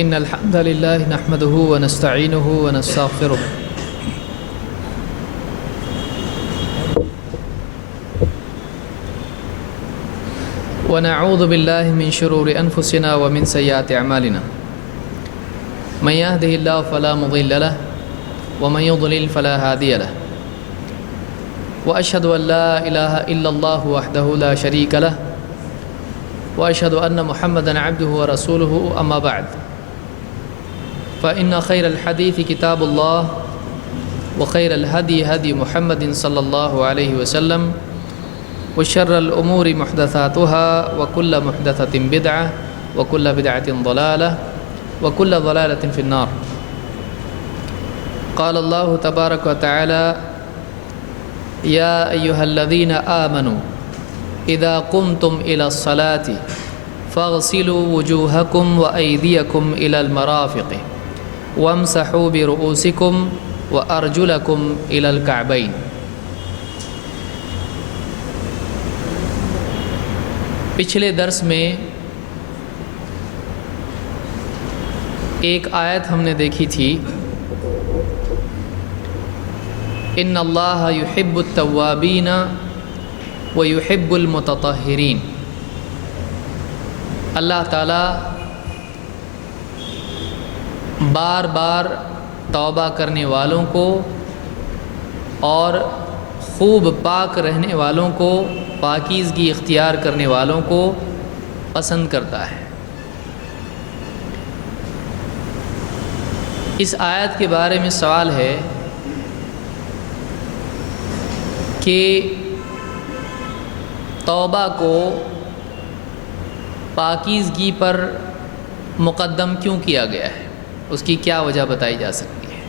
إن الحمد لله نحمده ونستعينه ونستغفره ونعوذ بالله من شرور أنفسنا ومن سيئات أعمالنا من يهده الله فلا مضل له ومن يضلل فلا هادي له وأشهد أن لا إله إلا الله وحده لا شريك له وأشهد أن محمدًا عبده ورسوله أما بعد فإن خير الحديث كتاب الله وخير الهدي هدي محمد صلى الله عليه وسلم وشر الأمور محدثاتها وكل محدثة بدعة وكل بدعة ضلالة وكل ضلالة في النار. قال الله تبارك وتعالى يا أيها الذين آمنوا إذا قمتم إلى الصلاة فاغسلوا وجوهكم وأيديكم إلى المرافق وامسحوا برؤوسكم وأرجلكم إلى الكعبين. پچھلے درس میں ایک آیت ہم نے دیکھی تھی ان اللہ یحب التوابین ویحب المتطہرین. اللہ تعالیٰ بار بار توبہ کرنے والوں کو اور خوب پاک رہنے والوں کو، پاکیزگی اختیار کرنے والوں کو پسند کرتا ہے. اس آیت کے بارے میں سوال ہے کہ توبہ کو پاکیزگی پر مقدم کیوں کیا گیا ہے، اس کی کیا وجہ بتائی جا سکتی ہے؟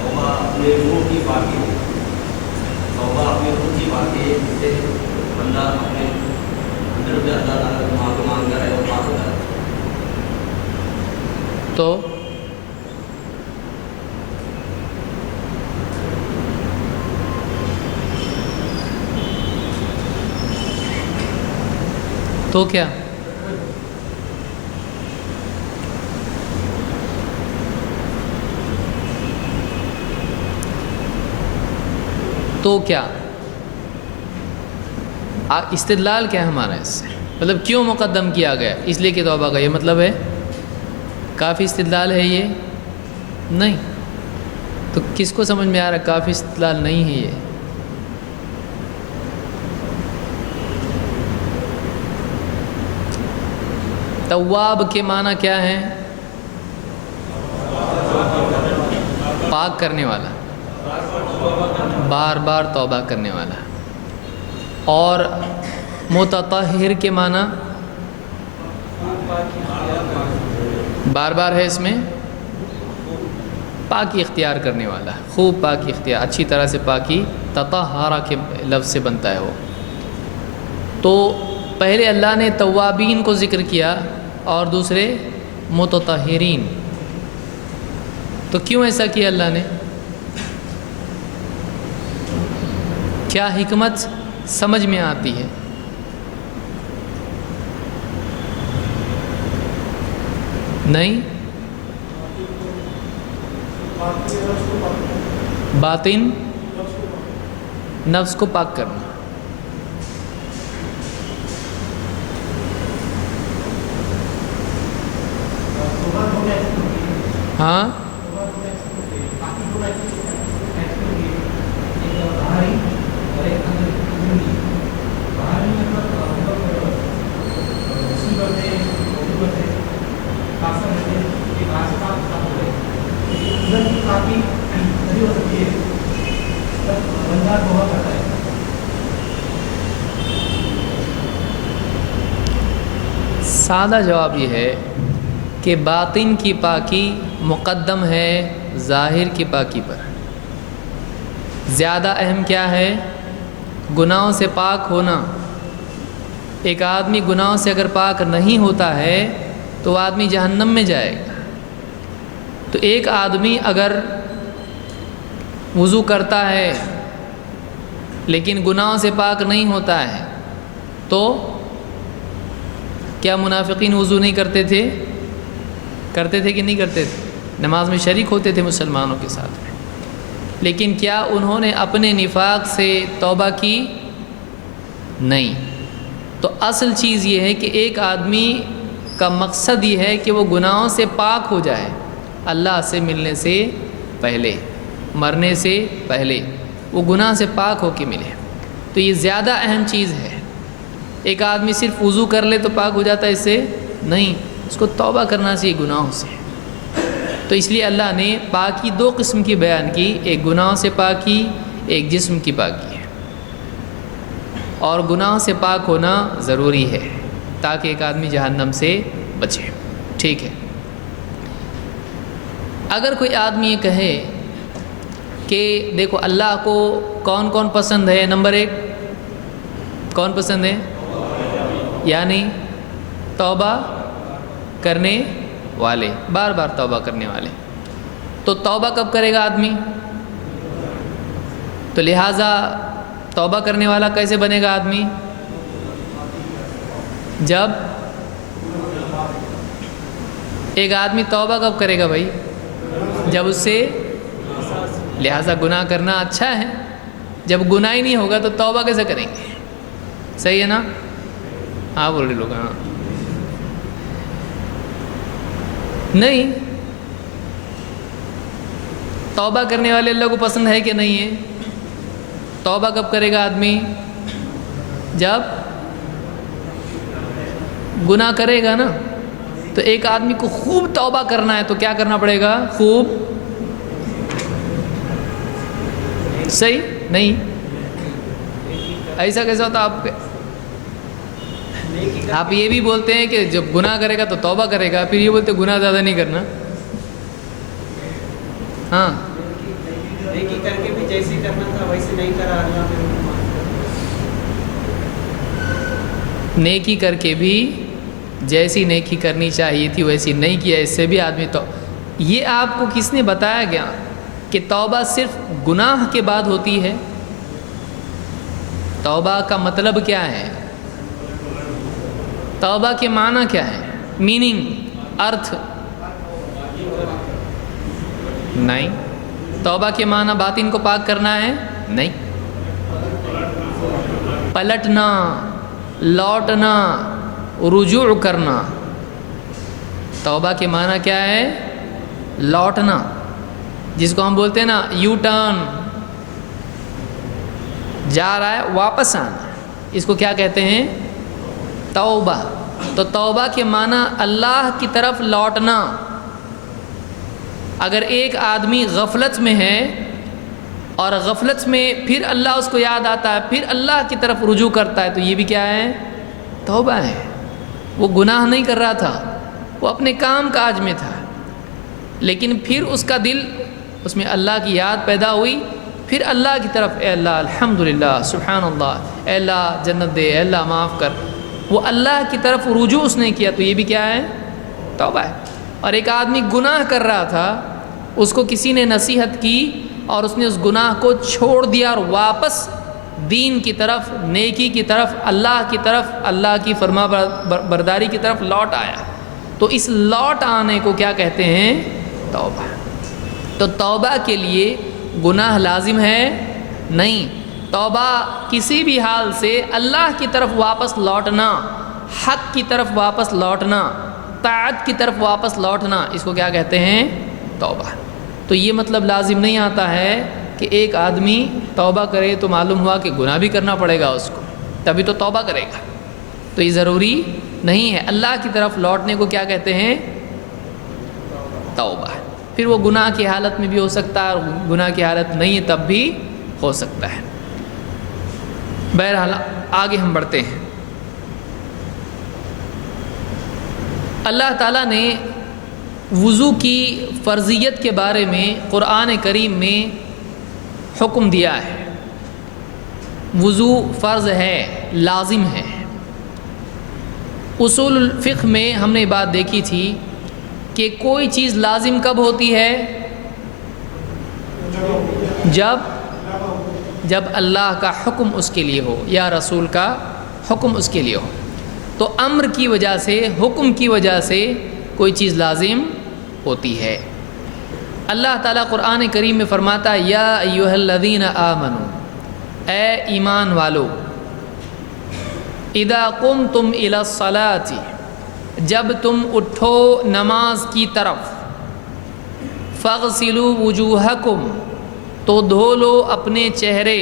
توبہ اپنے روح کی پاکی ہے، توبہ اپنے روح کی پاکی ہے، جس سے بندہ اپنے اندر سے اللہ تعالیٰ کو معافی مانگتا ہے اور پاک ہوتا ہے. تو کیا استدلال کیا ہے ہمارا اس سے؟ مطلب کیوں مقدم کیا گیا؟ اس لیے کہ توبہ کا یہ مطلب ہے. کافی استدلال ہے یہ؟ نہیں. تو کس کو سمجھ میں آ رہا ہے کافی استدلال نہیں ہے یہ؟ تواب کے معنی کیا ہے؟ پاک کرنے والا، بار بار توبہ کرنے والا. اور متطہر کے معنی بار بار ہے اس میں پاکی اختیار کرنے والا، خوب پاکی اختیار، اچھی طرح سے پاکی، تطہارہ کے لفظ سے بنتا ہے وہ. تو پہلے اللہ نے توابین کو ذکر کیا اور دوسرے متطہرین. تو کیوں ایسا کیا اللہ نے؟ کیا حکمت سمجھ میں آتی ہے؟ نہیں. باطن نفس کو پاک کرنا. ہاں سادہ جواب یہ ہے کہ باطن کی پاکی مقدم ہے ظاہر کی پاکی پر. زیادہ اہم کیا ہے؟ گناہوں سے پاک ہونا. ایک آدمی گناہوں سے اگر پاک نہیں ہوتا ہے تو آدمی جہنم میں جائے گا. تو ایک آدمی اگر وضو کرتا ہے لیکن گناہوں سے پاک نہیں ہوتا ہے تو کیا منافقین وضو نہیں کرتے تھے؟ کرتے تھے کہ نہیں کرتے تھے؟ نماز میں شریک ہوتے تھے مسلمانوں کے ساتھ میں، لیکن کیا انہوں نے اپنے نفاق سے توبہ کی؟ نہیں۔ تو اصل چیز یہ ہے کہ ایک آدمی کا مقصد یہ ہے کہ وہ گناہوں سے پاک ہو جائے، اللہ سے ملنے سے پہلے، مرنے سے پہلے وہ گناہ سے پاک ہو کے ملے۔ تو یہ زیادہ اہم چیز ہے۔ ایک آدمی صرف وضو کر لے تو پاک ہو جاتا ہے اس سے؟ نہیں، اس کو توبہ کرنا چاہیے گناہوں سے۔ تو اس لیے اللہ نے پاکی دو قسم کی بیان کی، ایک گناہوں سے پاکی، ایک جسم کی پاکی ہے۔ اور گناہوں سے پاک ہونا ضروری ہے تاکہ ایک آدمی جہنم سے بچے۔ ٹھیک ہے، اگر کوئی آدمی یہ کہے کہ دیکھو اللہ کو کون کون پسند ہے، نمبر 1 کون پسند ہے؟ یعنی توبہ کرنے والے، بار بار توبہ کرنے والے۔ تو توبہ کب کرے گا آدمی؟ تو لہٰذا توبہ کرنے والا کیسے بنے گا آدمی؟ جب ایک آدمی توبہ کب کرے گا بھائی؟ جب اس سے، لہٰذا گناہ کرنا اچھا ہے، جب گناہ ہی نہیں ہوگا تو توبہ کیسے کریں گے؟ صحیح ہے نا؟ ہاں بول رہے لوگ، ہاں نہیں، توبہ کرنے والے اللہ کو پسند ہے کہ نہیں ہے؟ توبہ کب کرے گا آدمی؟ جب گناہ کرے گا نا۔ تو ایک آدمی کو خوب توبہ کرنا ہے تو کیا کرنا پڑے گا؟ خوب، صحیح نہیں؟ ایسا کیسا ہوتا آپ یہ بھی بولتے ہیں کہ جب گناہ کرے گا تو توبہ کرے گا، پھر یہ بولتے گناہ زیادہ نہیں کرنا۔ ہاں، نیکی کر کے بھی جیسے کرنا تھا ویسے نہیں کرا اللہ پھر نیکی کر کے بھی جیسی نیکی کرنی چاہیے تھی ویسی نہیں کیا، اس سے بھی آدمی تو یہ آپ کو کس نے بتایا گیا کہ توبہ صرف گناہ کے بعد ہوتی ہے؟ توبہ کا مطلب کیا ہے؟ توبہ کے معنی کیا ہے؟ میننگ، ارتھ؟ نہیں۔ توبہ کے معنی باطن کو پاک کرنا ہے؟ نہیں۔ پلٹنا، لوٹنا، رجوع کرنا۔ توبہ کے معنی کیا ہے؟ لوٹنا، جس کو ہم بولتے ہیں نا یو ٹرن، جا رہا ہے واپس آنا، اس کو کیا کہتے ہیں؟ توبہ۔ تو توبہ کے معنی اللہ کی طرف لوٹنا۔ اگر ایک آدمی غفلت میں ہے اور غفلت میں پھر اللہ اس کو یاد آتا ہے، پھر اللہ کی طرف رجوع کرتا ہے، تو یہ بھی کیا ہے؟ توبہ ہے۔ وہ گناہ نہیں کر رہا تھا، وہ اپنے کام کاج میں تھا، لیکن پھر اس کا دل، اس میں اللہ کی یاد پیدا ہوئی، پھر اللہ کی طرف، اے اللہ الحمدللہ سبحان اللہ، اے اللہ جنت دے، اے اللہ معاف کر، وہ اللہ کی طرف رجوع اس نے کیا، تو یہ بھی کیا ہے؟ توبہ ہے۔ اور ایک آدمی گناہ کر رہا تھا، اس کو کسی نے نصیحت کی اور اس نے اس گناہ کو چھوڑ دیا اور واپس دین کی طرف، نیکی کی طرف، اللہ کی طرف، اللہ کی فرما برداری کی طرف لوٹ آیا، تو اس لوٹ آنے کو کیا کہتے ہیں؟ توبہ۔ تو توبہ کے لیے گناہ لازم ہے؟ نہیں۔ توبہ کسی بھی حال سے اللہ کی طرف واپس لوٹنا، حق کی طرف واپس لوٹنا، طاعت کی طرف واپس لوٹنا، اس کو کیا کہتے ہیں؟ توبہ۔ تو یہ مطلب لازم نہیں آتا ہے کہ ایک آدمی توبہ کرے تو معلوم ہوا کہ گناہ بھی کرنا پڑے گا اس کو، تبھی تو توبہ کرے گا، تو یہ ضروری نہیں ہے۔ اللہ کی طرف لوٹنے کو کیا کہتے ہیں؟ توبہ۔ پھر وہ گناہ کی حالت میں بھی ہو سکتا ہے اور گناہ کی حالت نہیں ہے تب بھی ہو سکتا ہے۔ بہرحال آگے ہم بڑھتے ہیں۔ اللہ تعالیٰ نے وضو کی فرضیت کے بارے میں قرآن کریم میں حکم دیا ہے۔ وضو فرض ہے، لازم ہے۔ اصول الفقہ میں ہم نے بات دیکھی تھی کہ کوئی چیز لازم کب ہوتی ہے؟ جب اللہ کا حکم اس کے لیے ہو یا رسول کا حکم اس کے لیے ہو۔ تو امر کی وجہ سے، حکم کی وجہ سے کوئی چیز لازم ہوتی ہے۔ اللہ تعالیٰ قرآن کریم میں فرماتا ہے یا ایھا الذین آمنوا، اے ایمان والو، اذا قمتم الی الصلاۃ، جب تم اٹھو نماز کی طرف، فاغسلوا وجوہکم، تو دھو لو اپنے چہرے،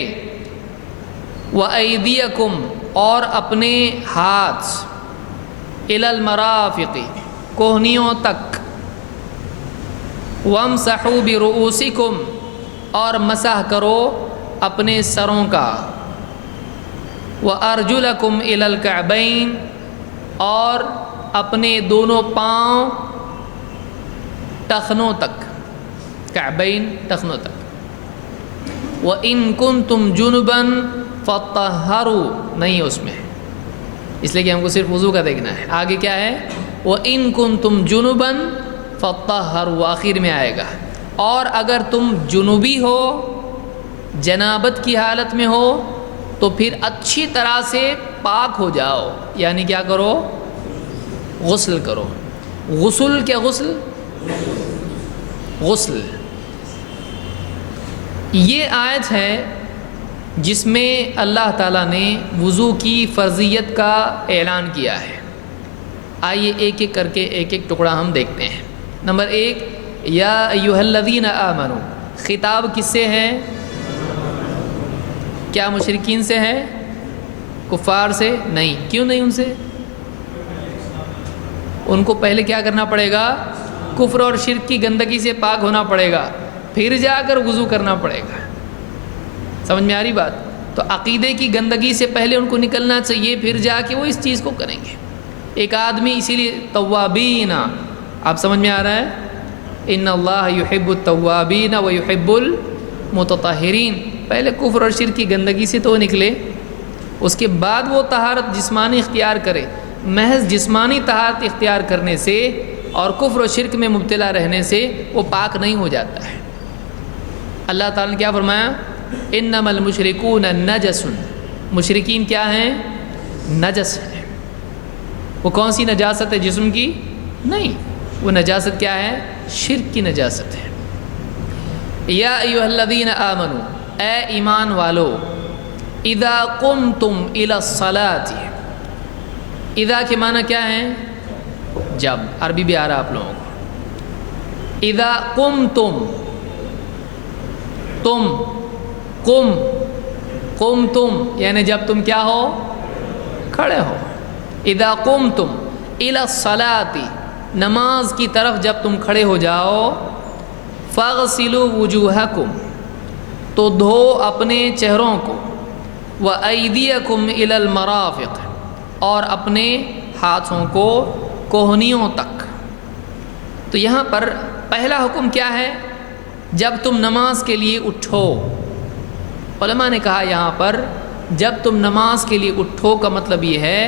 وایدیکم، اور اپنے ہاتھ، الی المرافق، کوہنیوں تک، وامسحوا برؤوسکم، اور مسح کرو اپنے سروں کا، وارجلکم الی الکعبین، اور اپنے دونوں پاؤں ٹخنوں تک، کعبین ٹخنوں تک، وَإِن كُنتُمْ جُنُبًا فَطَّهَّرُوا، نہیں اس میں، اس لیے کہ ہم کو صرف وضو کا دیکھنا ہے۔ آگے کیا ہے؟ وَإِن كُنتُمْ جُنُبًا فَطَّهَّرُوا، آخر میں آئے گا، اور اگر تم جنوبی ہو، جنابت کی حالت میں ہو، تو پھر اچھی طرح سے پاک ہو جاؤ، یعنی کیا کرو؟ غسل کرو۔ غسل کیا؟ غسل، غسل۔ یہ آیت ہے جس میں اللہ تعالیٰ نے وضو کی فرضیت کا اعلان کیا ہے۔ آئیے ایک ایک کر کے ایک ایک ٹکڑا ہم دیکھتے ہیں۔ نمبر 1، یا ایھا الذین آمنوا، خطاب کس سے ہے؟ کیا مشرکین سے ہے؟ کفار سے؟ نہیں۔ کیوں نہیں؟ ان سے ان کو پہلے کیا کرنا پڑے گا؟ کفر اور شرک کی گندگی سے پاک ہونا پڑے گا، پھر جا کر وضو کرنا پڑے گا۔ سمجھ میں آ رہی بات؟ تو عقیدے کی گندگی سے پہلے ان کو نکلنا چاہیے، پھر جا کے وہ اس چیز کو کریں گے۔ ایک آدمی، اسی لیے توابین، آپ سمجھ میں آ رہا ہے؟ ان اللہ یحب التوابین ویحب المتطہرین، پہلے کفر اور شرک کی گندگی سے تو نکلے، اس کے بعد وہ طہارت جسمانی اختیار کرے۔ محض جسمانی طہارت اختیار کرنے سے اور کفر و شرک میں مبتلا رہنے سے وہ پاک نہیں ہو جاتا ہے۔ اللہ تعالیٰ نے کیا فرمایا؟ انما المشرکون نجس، مشرکین کیا ہیں؟ نجس ہیں۔ وہ کون سی نجاست ہے؟ جسم کی نہیں، وہ نجاست کیا ہے؟ شرک کی نجاست ہے۔ یا ایھا الذین آمنوا، اے ایمان والو، اذا قمتم الی الصلاۃ، اذا کے معنی کیا ہیں؟ جب، عربی بھی آ رہا آپ لوگوں کو۔ اذا قمتم، تم، قمتم یعنی جب تم کیا ہو؟ کھڑے ہو۔ اذا قمتم الی الصلاۃ، نماز کی طرف جب تم کھڑے ہو جاؤ، فاغسلوا وجوہکم، تو دھو اپنے چہروں کو، وایدیکم الی المرافق، اور اپنے ہاتھوں کو کوہنیوں تک۔ تو یہاں پر پہلا حکم کیا ہے؟ جب تم نماز کے لیے اٹھو۔ علماء نے کہا یہاں پر جب تم نماز کے لیے اٹھو کا مطلب یہ ہے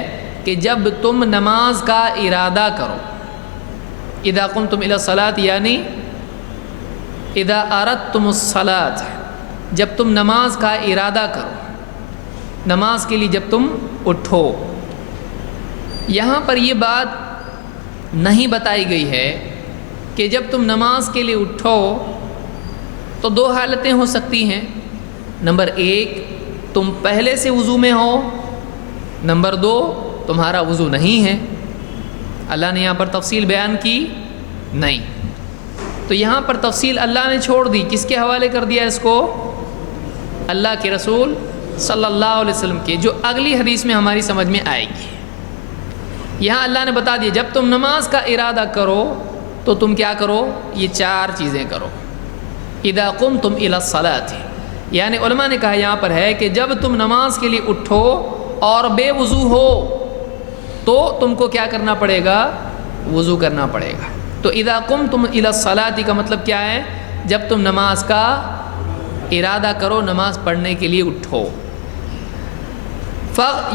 کہ جب تم نماز کا ارادہ کرو۔ اذا قمتم الی الصلاۃ یعنی اذا اردتم الصلاۃ، جب تم نماز کا ارادہ کرو، نماز کے لیے جب تم اٹھو۔ یہاں پر یہ بات نہیں بتائی گئی ہے کہ جب تم نماز کے لیے اٹھو تو دو حالتیں ہو سکتی ہیں۔ نمبر 1، تم پہلے سے وضو میں ہو، نمبر 2، تمہارا وضو نہیں ہے۔ اللہ نے یہاں پر تفصیل بیان کی نہیں، تو یہاں پر تفصیل اللہ نے چھوڑ دی۔ کس کے حوالے کر دیا اس کو؟ اللہ کے رسول صلی اللہ علیہ وسلم کے، جو اگلی حدیث میں ہماری سمجھ میں آئے گی۔ یہاں اللہ نے بتا دیا جب تم نماز کا ارادہ کرو تو تم کیا کرو؟ یہ 4 چیزیں کرو۔ اذا قمتم الی الصلاۃ، یعنی علماء نے کہا یہاں پر ہے کہ جب تم نماز کے لیے اٹھو اور بے وضو ہو تو تم کو کیا کرنا پڑے گا؟ وضو کرنا پڑے گا۔ تو اذا قمتم الی الصلاۃ کا مطلب کیا ہے؟ جب تم نماز کا ارادہ کرو، نماز پڑھنے کے لیے اٹھو۔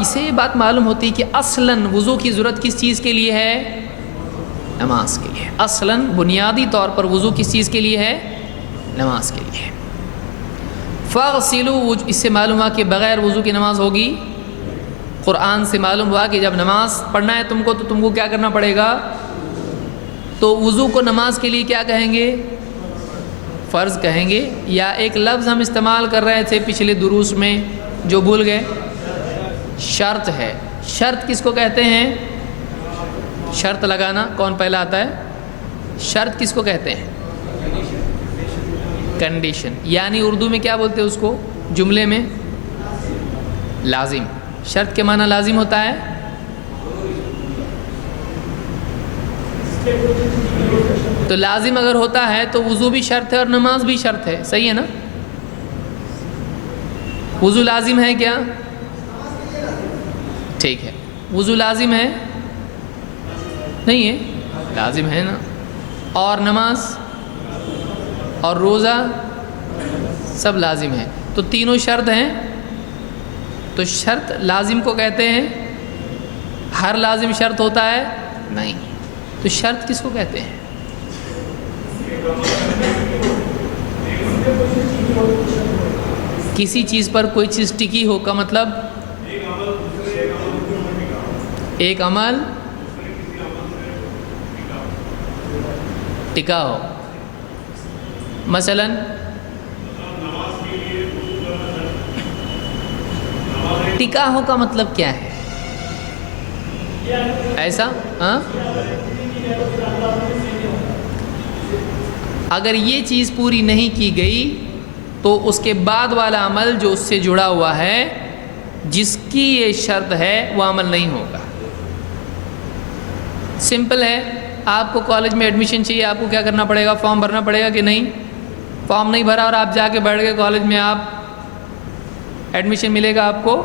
اسے یہ بات معلوم ہوتی کہ اصلاً وضو کی ضرورت کس چیز کے لیے ہے؟ نماز کے لیے۔ اصلاً بنیادی طور پر وضو کس چیز کے لیے ہے؟ نماز کے لیے۔ فاغسلوا، اس سے معلوم ہوا کہ بغیر وضو کی نماز ہوگی قرآن سے معلوم ہوا کہ جب نماز پڑھنا ہے تم کو تو تم کو کیا کرنا پڑے گا. تو وضو کو نماز کے لیے کیا کہیں گے؟ فرض کہیں گے. یا ایک لفظ ہم استعمال کر رہے تھے پچھلے دروس میں جو بھول گئے، شرط ہے. شرط کس کو کہتے ہیں؟ شرط لگانا. کون پہلا آتا ہے؟ شرط کس کو کہتے ہیں؟ کنڈیشن. یعنی اردو میں کیا بولتے ہیں اس کو جملے میں؟ لازم. شرط کے معنی لازم ہوتا ہے. تو لازم اگر ہوتا ہے تو وضو بھی شرط ہے اور نماز بھی شرط ہے. صحیح ہے نا؟ وضو لازم ہے کیا؟ ٹھیک ہے. وضو لازم ہے؟ نہیں ہے؟ لازم ہے نا. اور نماز اور روزہ سب لازم ہے. تو تینوں شرط ہیں. تو شرط لازم کو کہتے ہیں. ہر لازم شرط ہوتا ہے؟ نہیں. تو شرط کس کو کہتے ہیں؟ کسی چیز پر کوئی چیز ٹکی ہو کا مطلب ایک عمل ٹکا ہو. مثلا ٹکا ہو کا مطلب کیا ہے؟ ایسا ہاں، اگر یہ چیز پوری نہیں کی گئی تو اس کے بعد والا عمل جو اس سے جڑا ہوا ہے جس کی یہ شرط ہے وہ عمل نہیں ہوگا. سمپل ہے. آپ کو کالج میں ایڈمیشن چاہیے، آپ کو کیا کرنا پڑے گا؟ فارم بھرنا پڑے گا کہ نہیں؟ فارم نہیں بھرا اور آپ جا کے بیٹھ گئے کالج میں، آپ ایڈمیشن ملے گا آپ کو؟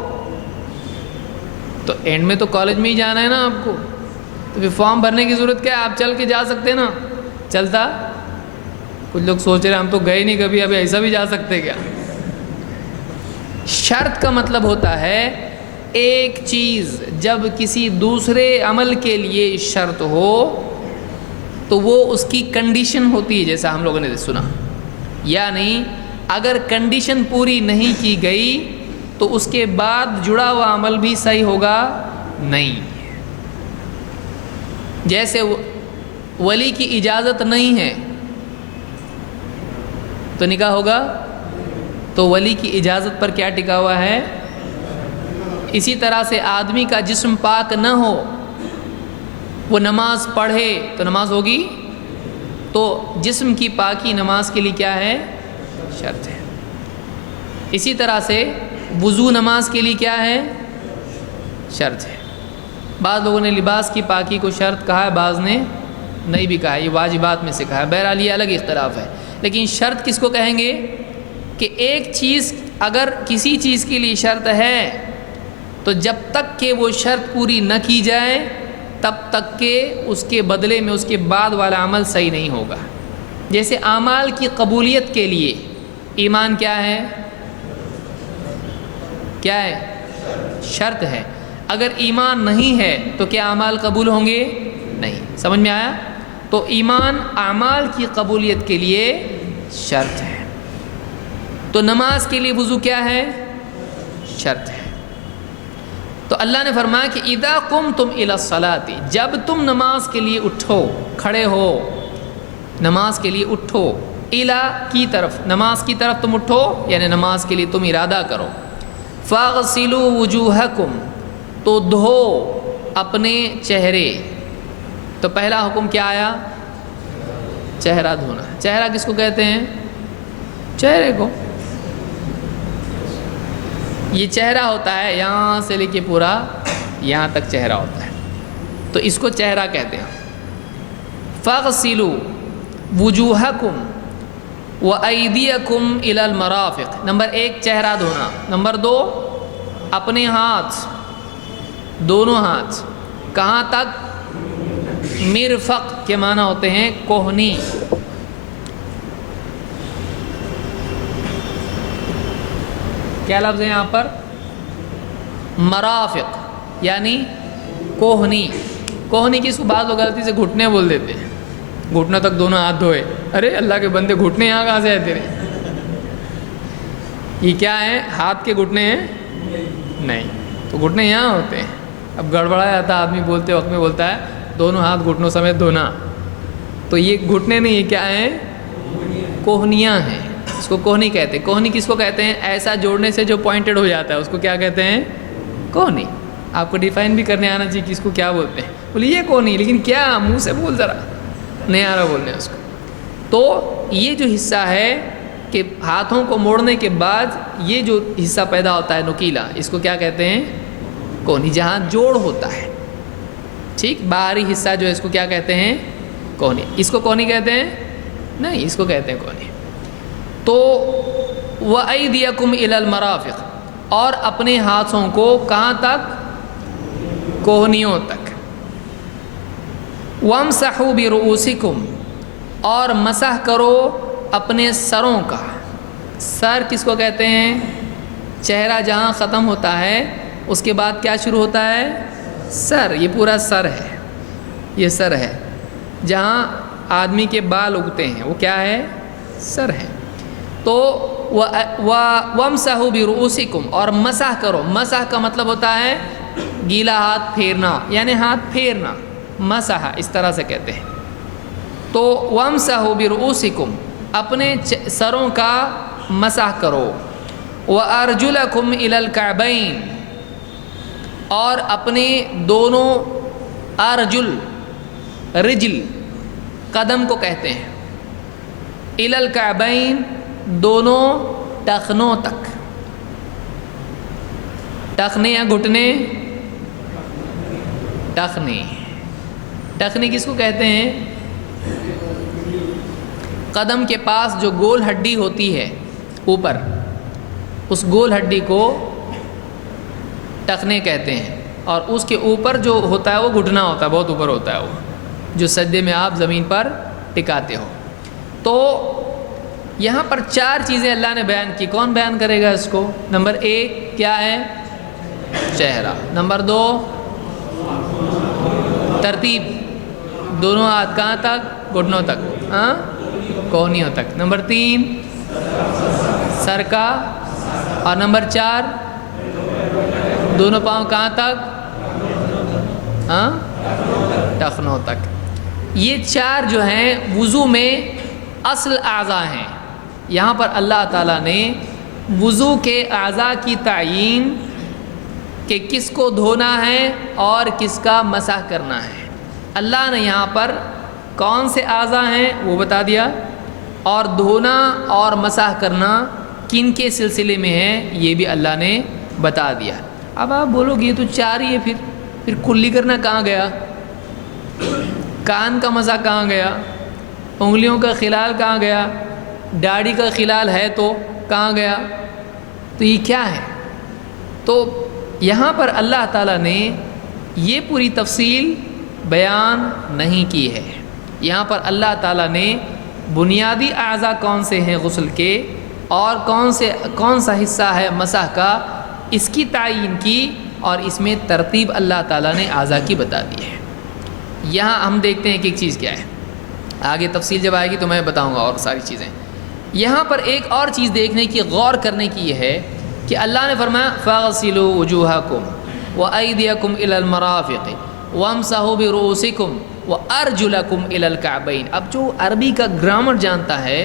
تو اینڈ میں تو کالج میں ہی جانا ہے نا آپ کو. تو پھر فارم بھرنے کی ضرورت کیا ہے؟ آپ چل کے جا سکتے نا. چلتا؟ کچھ لوگ سوچ رہے ہم تو گئے نہیں کبھی، ابھی ایسا بھی جا سکتے کیا؟ شرط کا مطلب ہوتا ہے ایک چیز جب کسی دوسرے عمل کے لیے شرط ہو تو وہ اس کی کنڈیشن ہوتی ہے، جیسا ہم لوگوں نے سنا. یعنی اگر کنڈیشن پوری نہیں کی گئی تو اس کے بعد جڑا ہوا عمل بھی صحیح ہوگا نہیں. جیسے ولی کی اجازت نہیں ہے تو نکاح ہوگا؟ تو ولی کی اجازت پر کیا ٹکا ہوا ہے؟ اسی طرح سے آدمی کا جسم پاک نہ ہو، وہ نماز پڑھے تو نماز ہوگی؟ تو جسم کی پاکی نماز کے لیے کیا ہے؟ شرط ہے. اسی طرح سے وضو نماز کے لیے کیا ہے؟ شرط ہے. بعض لوگوں نے لباس کی پاکی کو شرط کہا ہے، بعض نے نہیں بھی کہا ہے، یہ واجبات میں سے کہا ہے. بہرحال یہ الگ اختلاف ہے. لیکن شرط کس کو کہیں گے؟ کہ ایک چیز اگر کسی چیز کے لیے شرط ہے تو جب تک کہ وہ شرط پوری نہ کی جائے تب تک کہ اس کے بدلے میں اس کے بعد والا عمل صحیح نہیں ہوگا. جیسے اعمال کی قبولیت کے لیے ایمان کیا ہے؟ کیا ہے؟ شرط ہے. اگر ایمان نہیں ہے تو کیا اعمال قبول ہوں گے؟ نہیں. سمجھ میں آیا؟ تو ایمان اعمال کی قبولیت کے لیے شرط ہے. تو نماز کے لیے وضو کیا ہے؟ شرط ہے. تو اللہ نے فرمایا کہ اذا قمتم الی الصلاۃ، جب تم نماز کے لیے اٹھو، کھڑے ہو، نماز کے لیے اٹھو، الی کی طرف، نماز کی طرف تم اٹھو یعنی نماز کے لیے تم ارادہ کرو. فاغسلوا وجوہکم، تو دھو اپنے چہرے. تو پہلا حکم کیا آیا؟ چہرہ دھونا. چہرہ کس کو کہتے ہیں؟ چہرے کو. یہ چہرہ ہوتا ہے یہاں سے لے کے پورا یہاں تک چہرہ ہوتا ہے، تو اس کو چہرہ کہتے ہیں. فاغسلوا وجوہکم وایدیکم الی المرافق. نمبر 1 چہرہ دھونا. نمبر 2 اپنے ہاتھ، دونوں ہاتھ کہاں تک؟ مرفق کے معنی ہوتے ہیں کوہنی. کیا لفظ ہے یہاں پر؟ مرافق یعنی کوہنی. کوہنی کس کو بعض لوگ غلطی سے گھٹنے بول دیتے ہیں. گھٹنوں تک دونوں ہاتھ دھوئے. ارے اللہ کے بندے گھٹنے یہاں کہاں سے آئے تیرے؟ یہ کیا ہے؟ ہاتھ کے گھٹنے ہیں؟ نہیں. تو گھٹنے یہاں ہوتے ہیں. اب گڑبڑا جاتا آدمی بولتے وقت میں بولتا ہے دونوں ہاتھ گھٹنوں سمیت دھونا. تو یہ گھٹنے نہیں، یہ کیا ہیں؟ کوہنیاں ہیں. اس کو کوہنی کہتے ہیں. کوہنی کس کو کہتے ہیں؟ ایسا جوڑنے سے جو پوائنٹڈ ہو جاتا ہے اس کو کیا کہتے ہیں؟ کوہنی. آپ کو ڈیفائن بھی کرنے آنا چاہیے کہ اس کو کیا بولتے ہیں. بولیے یہ کوہنی، لیکن کیا منہ سے بول ذرا، نہیں آ رہا بولنے اس کو. تو یہ جو حصہ ہے کہ ہاتھوں کو موڑنے کے بعد یہ جو حصہ پیدا ہوتا ہے نکیلا، اس کو کیا کہتے ہیں؟ کوہنی. جہاں جوڑ ہوتا ہے، ٹھیک، باہری حصہ جو ہے اس کو کیا کہتے ہیں؟ کوہنی. اس کو کوہنی کہتے ہیں؟ نہیں، اس کو کہتے ہیں کوہنی. تو وَأَيْدِيَكُمْ إِلَى الْمَرَافِقِ، اور اپنے ہاتھوں کو کہاں تک؟ کوہنیوں تک. وَامْسَحُوا بِرُؤُوسِكُمْ، اور مسح کرو اپنے سروں کا. سر کس کو کہتے ہیں؟ چہرہ جہاں ختم ہوتا ہے اس کے بعد کیا شروع ہوتا ہے؟ سر. یہ پورا سر ہے، یہ سر ہے. جہاں آدمی کے بال اگتے ہیں وہ کیا ہے؟ سر ہے. تو وَامْسَحُوا بِرُؤُوسِكُمْ، اور مسح کرو. مسح کا مطلب ہوتا ہے گیلا ہاتھ پھیرنا، یعنی ہاتھ پھیرنا. مسح اس طرح سے کہتے ہیں. تو وَامْسَحُوا بِرُؤُوسِكُمْ، اپنے سروں کا مسح کرو. وَأَرْجُلَكُمْ إِلَى الْكَعْبَيْنِ، اور اپنے دونوں ارجل، رجل قدم کو کہتے ہیں، إِلَى الْكَعْبَيْنِ دونوں ٹخنوں تک. ٹخنے یا گھٹنے؟ ٹخنے. ٹخنے کس کو کہتے ہیں؟ قدم کے پاس جو گول ہڈی ہوتی ہے اوپر، اس گول ہڈی کو ٹخنے کہتے ہیں. اور اس کے اوپر جو ہوتا ہے وہ گھٹنا ہوتا ہے، بہت اوپر ہوتا ہے وہ، جو سجدے میں آپ زمین پر ٹکاتے ہو. تو یہاں پر 4 چیزیں اللہ نے بیان کی. کون بیان کرے گا اس کو؟ نمبر 1 کیا ہے؟ چہرہ. نمبر 2 ترتیب، دونوں ہاتھ کہاں تک؟ گھٹنوں تک، ہاں، کوہنیوں تک. نمبر 3 سر کا. اور نمبر 4 دونوں پاؤں کہاں تک؟ ہاں، ٹخنوں تک. یہ 4 جو ہیں وضو میں اصل اعضاء ہیں. یہاں پر اللہ تعالیٰ نے وضو کے اعضاء کی تعیین کہ کس کو دھونا ہے اور کس کا مسح کرنا ہے. اللہ نے یہاں پر کون سے اعضاء ہیں وہ بتا دیا، اور دھونا اور مسح کرنا کن کے سلسلے میں ہے یہ بھی اللہ نے بتا دیا. اب آپ بولو گے یہ تو 4 ہی ہے، پھر کلی کرنا کہاں گیا؟ کان کا مسح کہاں گیا؟ انگلیوں کا خلال کہاں گیا؟ داڑھی کا خلال ہے تو کہاں گیا؟ تو یہ کیا ہے؟ تو یہاں پر اللہ تعالیٰ نے یہ پوری تفصیل بیان نہیں کی ہے. یہاں پر اللہ تعالیٰ نے بنیادی اعضاء کون سے ہیں غسل کے اور کون سا حصہ ہے مسح کا، اس کی تعیین کی، اور اس میں ترتیب اللہ تعالیٰ نے اعضاء کی بتا دی ہے. یہاں ہم دیکھتے ہیں کہ ایک چیز کیا ہے، آگے تفصیل جب آئے گی تو میں بتاؤں گا اور ساری چیزیں. یہاں پر ایک اور چیز دیکھنے کی، غور کرنے کی یہ ہے کہ اللہ نے فرمایا فَاغْسِلُوا وُجُوهَكُمْ وَأَيْدِيَكُمْ إِلَى الْمَرَافِقِ وَامْسَحُوا بِرُؤُوسِكُمْ وَأَرْجُلَكُمْ إِلَى الْكَعْبَيْنِ. اب جو عربی کا گرامر جانتا ہے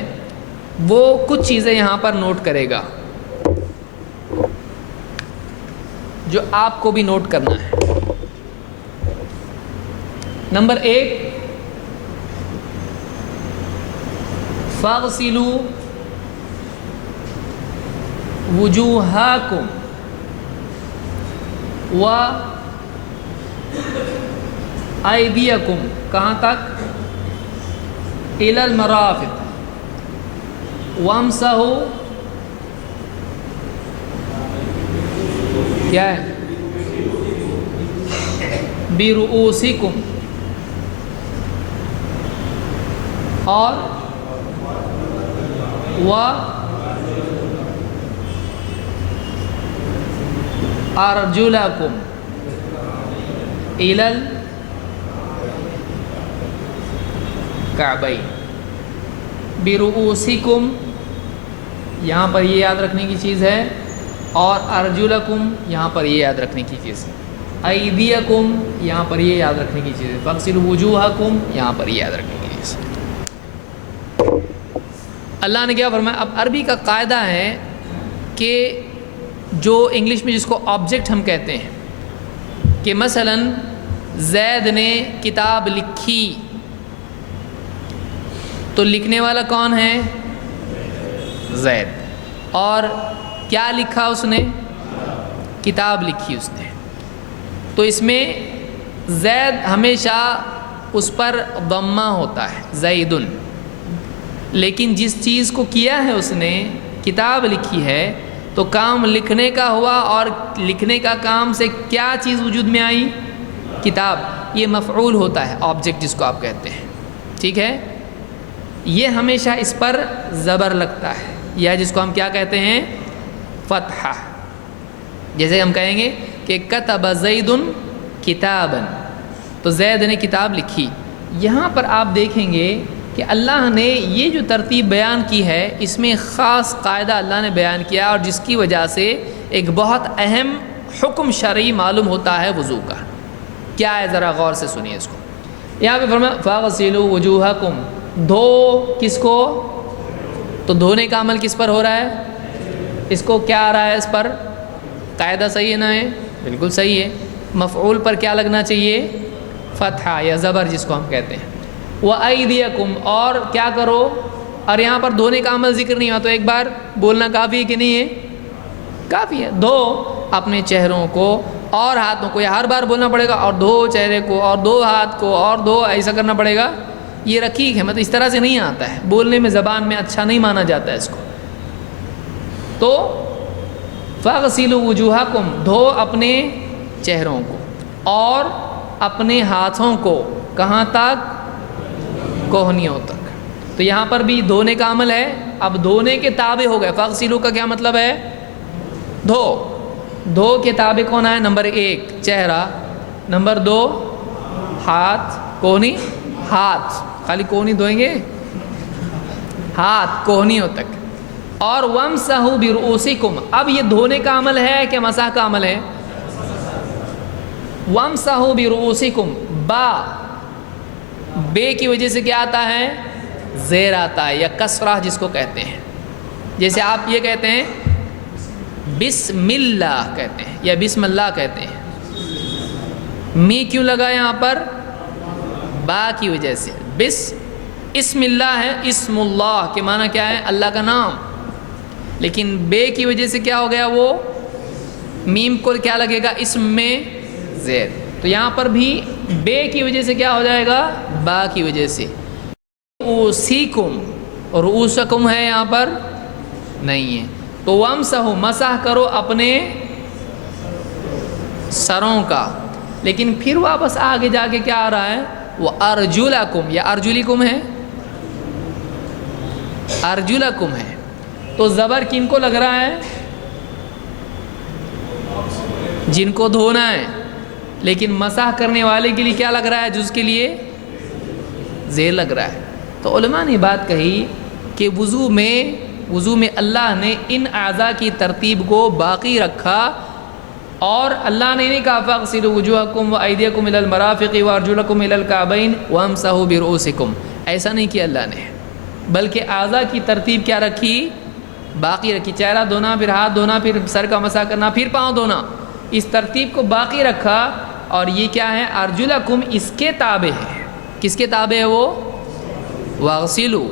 وہ کچھ چیزیں یہاں پر نوٹ کرے گا جو آپ کو بھی نوٹ کرنا ہے. نمبر 1 فَاغْسِلُوا وُجُوهَكُمْ وَأَيْدِيَكُمْ کہاں تک؟ إِلَى الْمَرَافِقِ وَامْسَحُوا کیا ہے؟ بِرُؤُوسِكُمْ، اور وَأَرْجُلَكُمْ إِلَى الْكَعْبَيْنِ. بِرُؤُوسِكُمْ یہاں پر یہ یاد رکھنے کی چیز ہے اور ارجلکم یہاں پر یہ یاد رکھنے کی چیز ہے، ایدیکم یہاں پر یہ یاد رکھنے کی چیز ہے، فاغسلوا وجوہکم یہاں پر یہ یاد رکھنے کی چیز ہے۔ اللہ نے کیا فرمایا؟ اب عربی کا قاعدہ ہے کہ جو انگلش میں جس کو آبجیکٹ ہم کہتے ہیں، کہ مثلا زید نے کتاب لکھی، تو لکھنے والا کون ہے؟ زید۔ اور کیا لکھا اس نے؟ کتاب لکھی اس نے۔ تو اس میں زید ہمیشہ اس پر ضمہ ہوتا ہے، زیدن، لیکن جس چیز کو کیا ہے اس نے، کتاب لکھی ہے، تو کام لکھنے کا ہوا، اور لکھنے کا کام سے کیا چیز وجود میں آئی؟ کتاب۔ یہ مفعول ہوتا ہے، آبجیکٹ جس کو آپ کہتے ہیں، ٹھیک ہے؟ یہ ہمیشہ اس پر زبر لگتا ہے، یا جس کو ہم کیا کہتے ہیں؟ فتحہ۔ جیسے ہم کہیں گے کہ کتب زید کتابا، تو زید نے کتاب لکھی۔ یہاں پر آپ دیکھیں گے کہ اللہ نے یہ جو ترتیب بیان کی ہے، اس میں خاص قاعدہ اللہ نے بیان کیا، اور جس کی وجہ سے ایک بہت اہم حکم شرعی معلوم ہوتا ہے وضو کا۔ کیا ہے؟ ذرا غور سے سنیے اس کو۔ یہاں پہ فرمایا فاغسلوا وجوہکم، دھو کس کو؟ تو دھونے کا عمل کس پر ہو رہا ہے؟ اس کو کیا آ رہا ہے اس پر؟ قاعدہ صحیح ہے نا؟ ہے بالکل صحیح ہے۔ مفعول پر کیا لگنا چاہیے؟ فتحہ یا زبر جس کو ہم کہتے ہیں۔ وَأَيْدِيَكُمْ، اور کیا کرو؟ اور یہاں پر دھونے کا عمل ذکر نہیں ہوا، تو ایک بار بولنا کافی ہے کہ نہیں ہے؟ کافی ہے۔ دھو اپنے چہروں کو اور ہاتھوں کو، یا ہر بار بولنا پڑے گا اور دھو چہرے کو اور دھو ہاتھ کو اور دھو، ایسا کرنا پڑے گا؟ یہ رقیق ہے، مطلب اس طرح سے نہیں آتا ہے، بولنے میں زبان میں اچھا نہیں مانا جاتا ہے اس کو۔ تو فَاغْسِلُوا وُجُوهَكُمْ، دھو اپنے چہروں کو اور اپنے ہاتھوں کو، کہاں تک؟ کوہنیوں تک۔ تو یہاں پر بھی دھونے کا عمل ہے، اب دھونے کے تابع ہو گئے۔ فَاغْسِلُوا کا کیا مطلب ہے؟ دھو۔ دھو کے تابع کون ہے؟ نمبر 1 چہرہ، نمبر 2 ہاتھ، کوہنی، ہاتھ، خالی کوہنی دھوئیں گے؟ ہاتھ کوہنیوں تک۔ اور وَامْسَحُوا بِرُؤُوسِكُمْ، اب یہ دھونے کا عمل ہے کہ مسح کا عمل ہے؟ وَامْسَحُوا بِرُؤُوسِكُمْ، بے کی وجہ سے کیا آتا ہے؟ زیر آتا ہے، یا کسرہ جس کو کہتے ہیں۔ جیسے آپ یہ کہتے ہیں بسم اللہ کہتے ہیں، یا بسم اللہ کہتے ہیں، می کیوں لگا یہاں پر؟ با کی وجہ سے۔ اسم اللہ ہے، اسم اللہ کے معنی کیا ہے؟ اللہ کا نام، لیکن بے کی وجہ سے کیا ہو گیا؟ وہ میم کو کیا لگے گا؟ اسم میں زیر۔ تو یہاں پر بھی بے کی وجہ سے کیا ہو جائے گا؟ با کی وجہ سے۔ رؤوسکم، رؤوسکم ہے یہاں پر نہیں ہے، تو وامسحوا، مسح کرو اپنے سروں کا، لیکن پھر واپس آگے جا کے کیا آ رہا ہے؟ وہ ارجلکم، یا ارجلکم ہے؟ ارجلکم ہے، تو زبر کن کو لگ رہا ہے؟ جن کو دھونا ہے، لیکن مسح کرنے والے کے لیے کیا لگ رہا ہے؟ جز کے لیے زیر لگ رہا ہے۔ تو علماء نے بات کہی کہ وضو میں اللہ نے ان اعضاء کی ترتیب کو باقی رکھا، اور اللہ نے نہیں کہا فاغسلوا وجوہکم وایدیکم الی المرافق وارجلکم الی الکعبین وامسحوا برؤوسکم، ایسا نہیں کیا اللہ نے، بلکہ اعضاء کی ترتیب کیا رکھی؟ باقی رکھی۔ چہرہ دھونا، پھر ہاتھ دھونا، پھر سر کا مسح کرنا، پھر پاؤں دھونا، اس ترتیب کو باقی رکھا۔ اور یہ کیا ہے؟ ارجلکم اس کے تابع ہے۔ کس کے تابع ہے وہ؟ واغسلوا،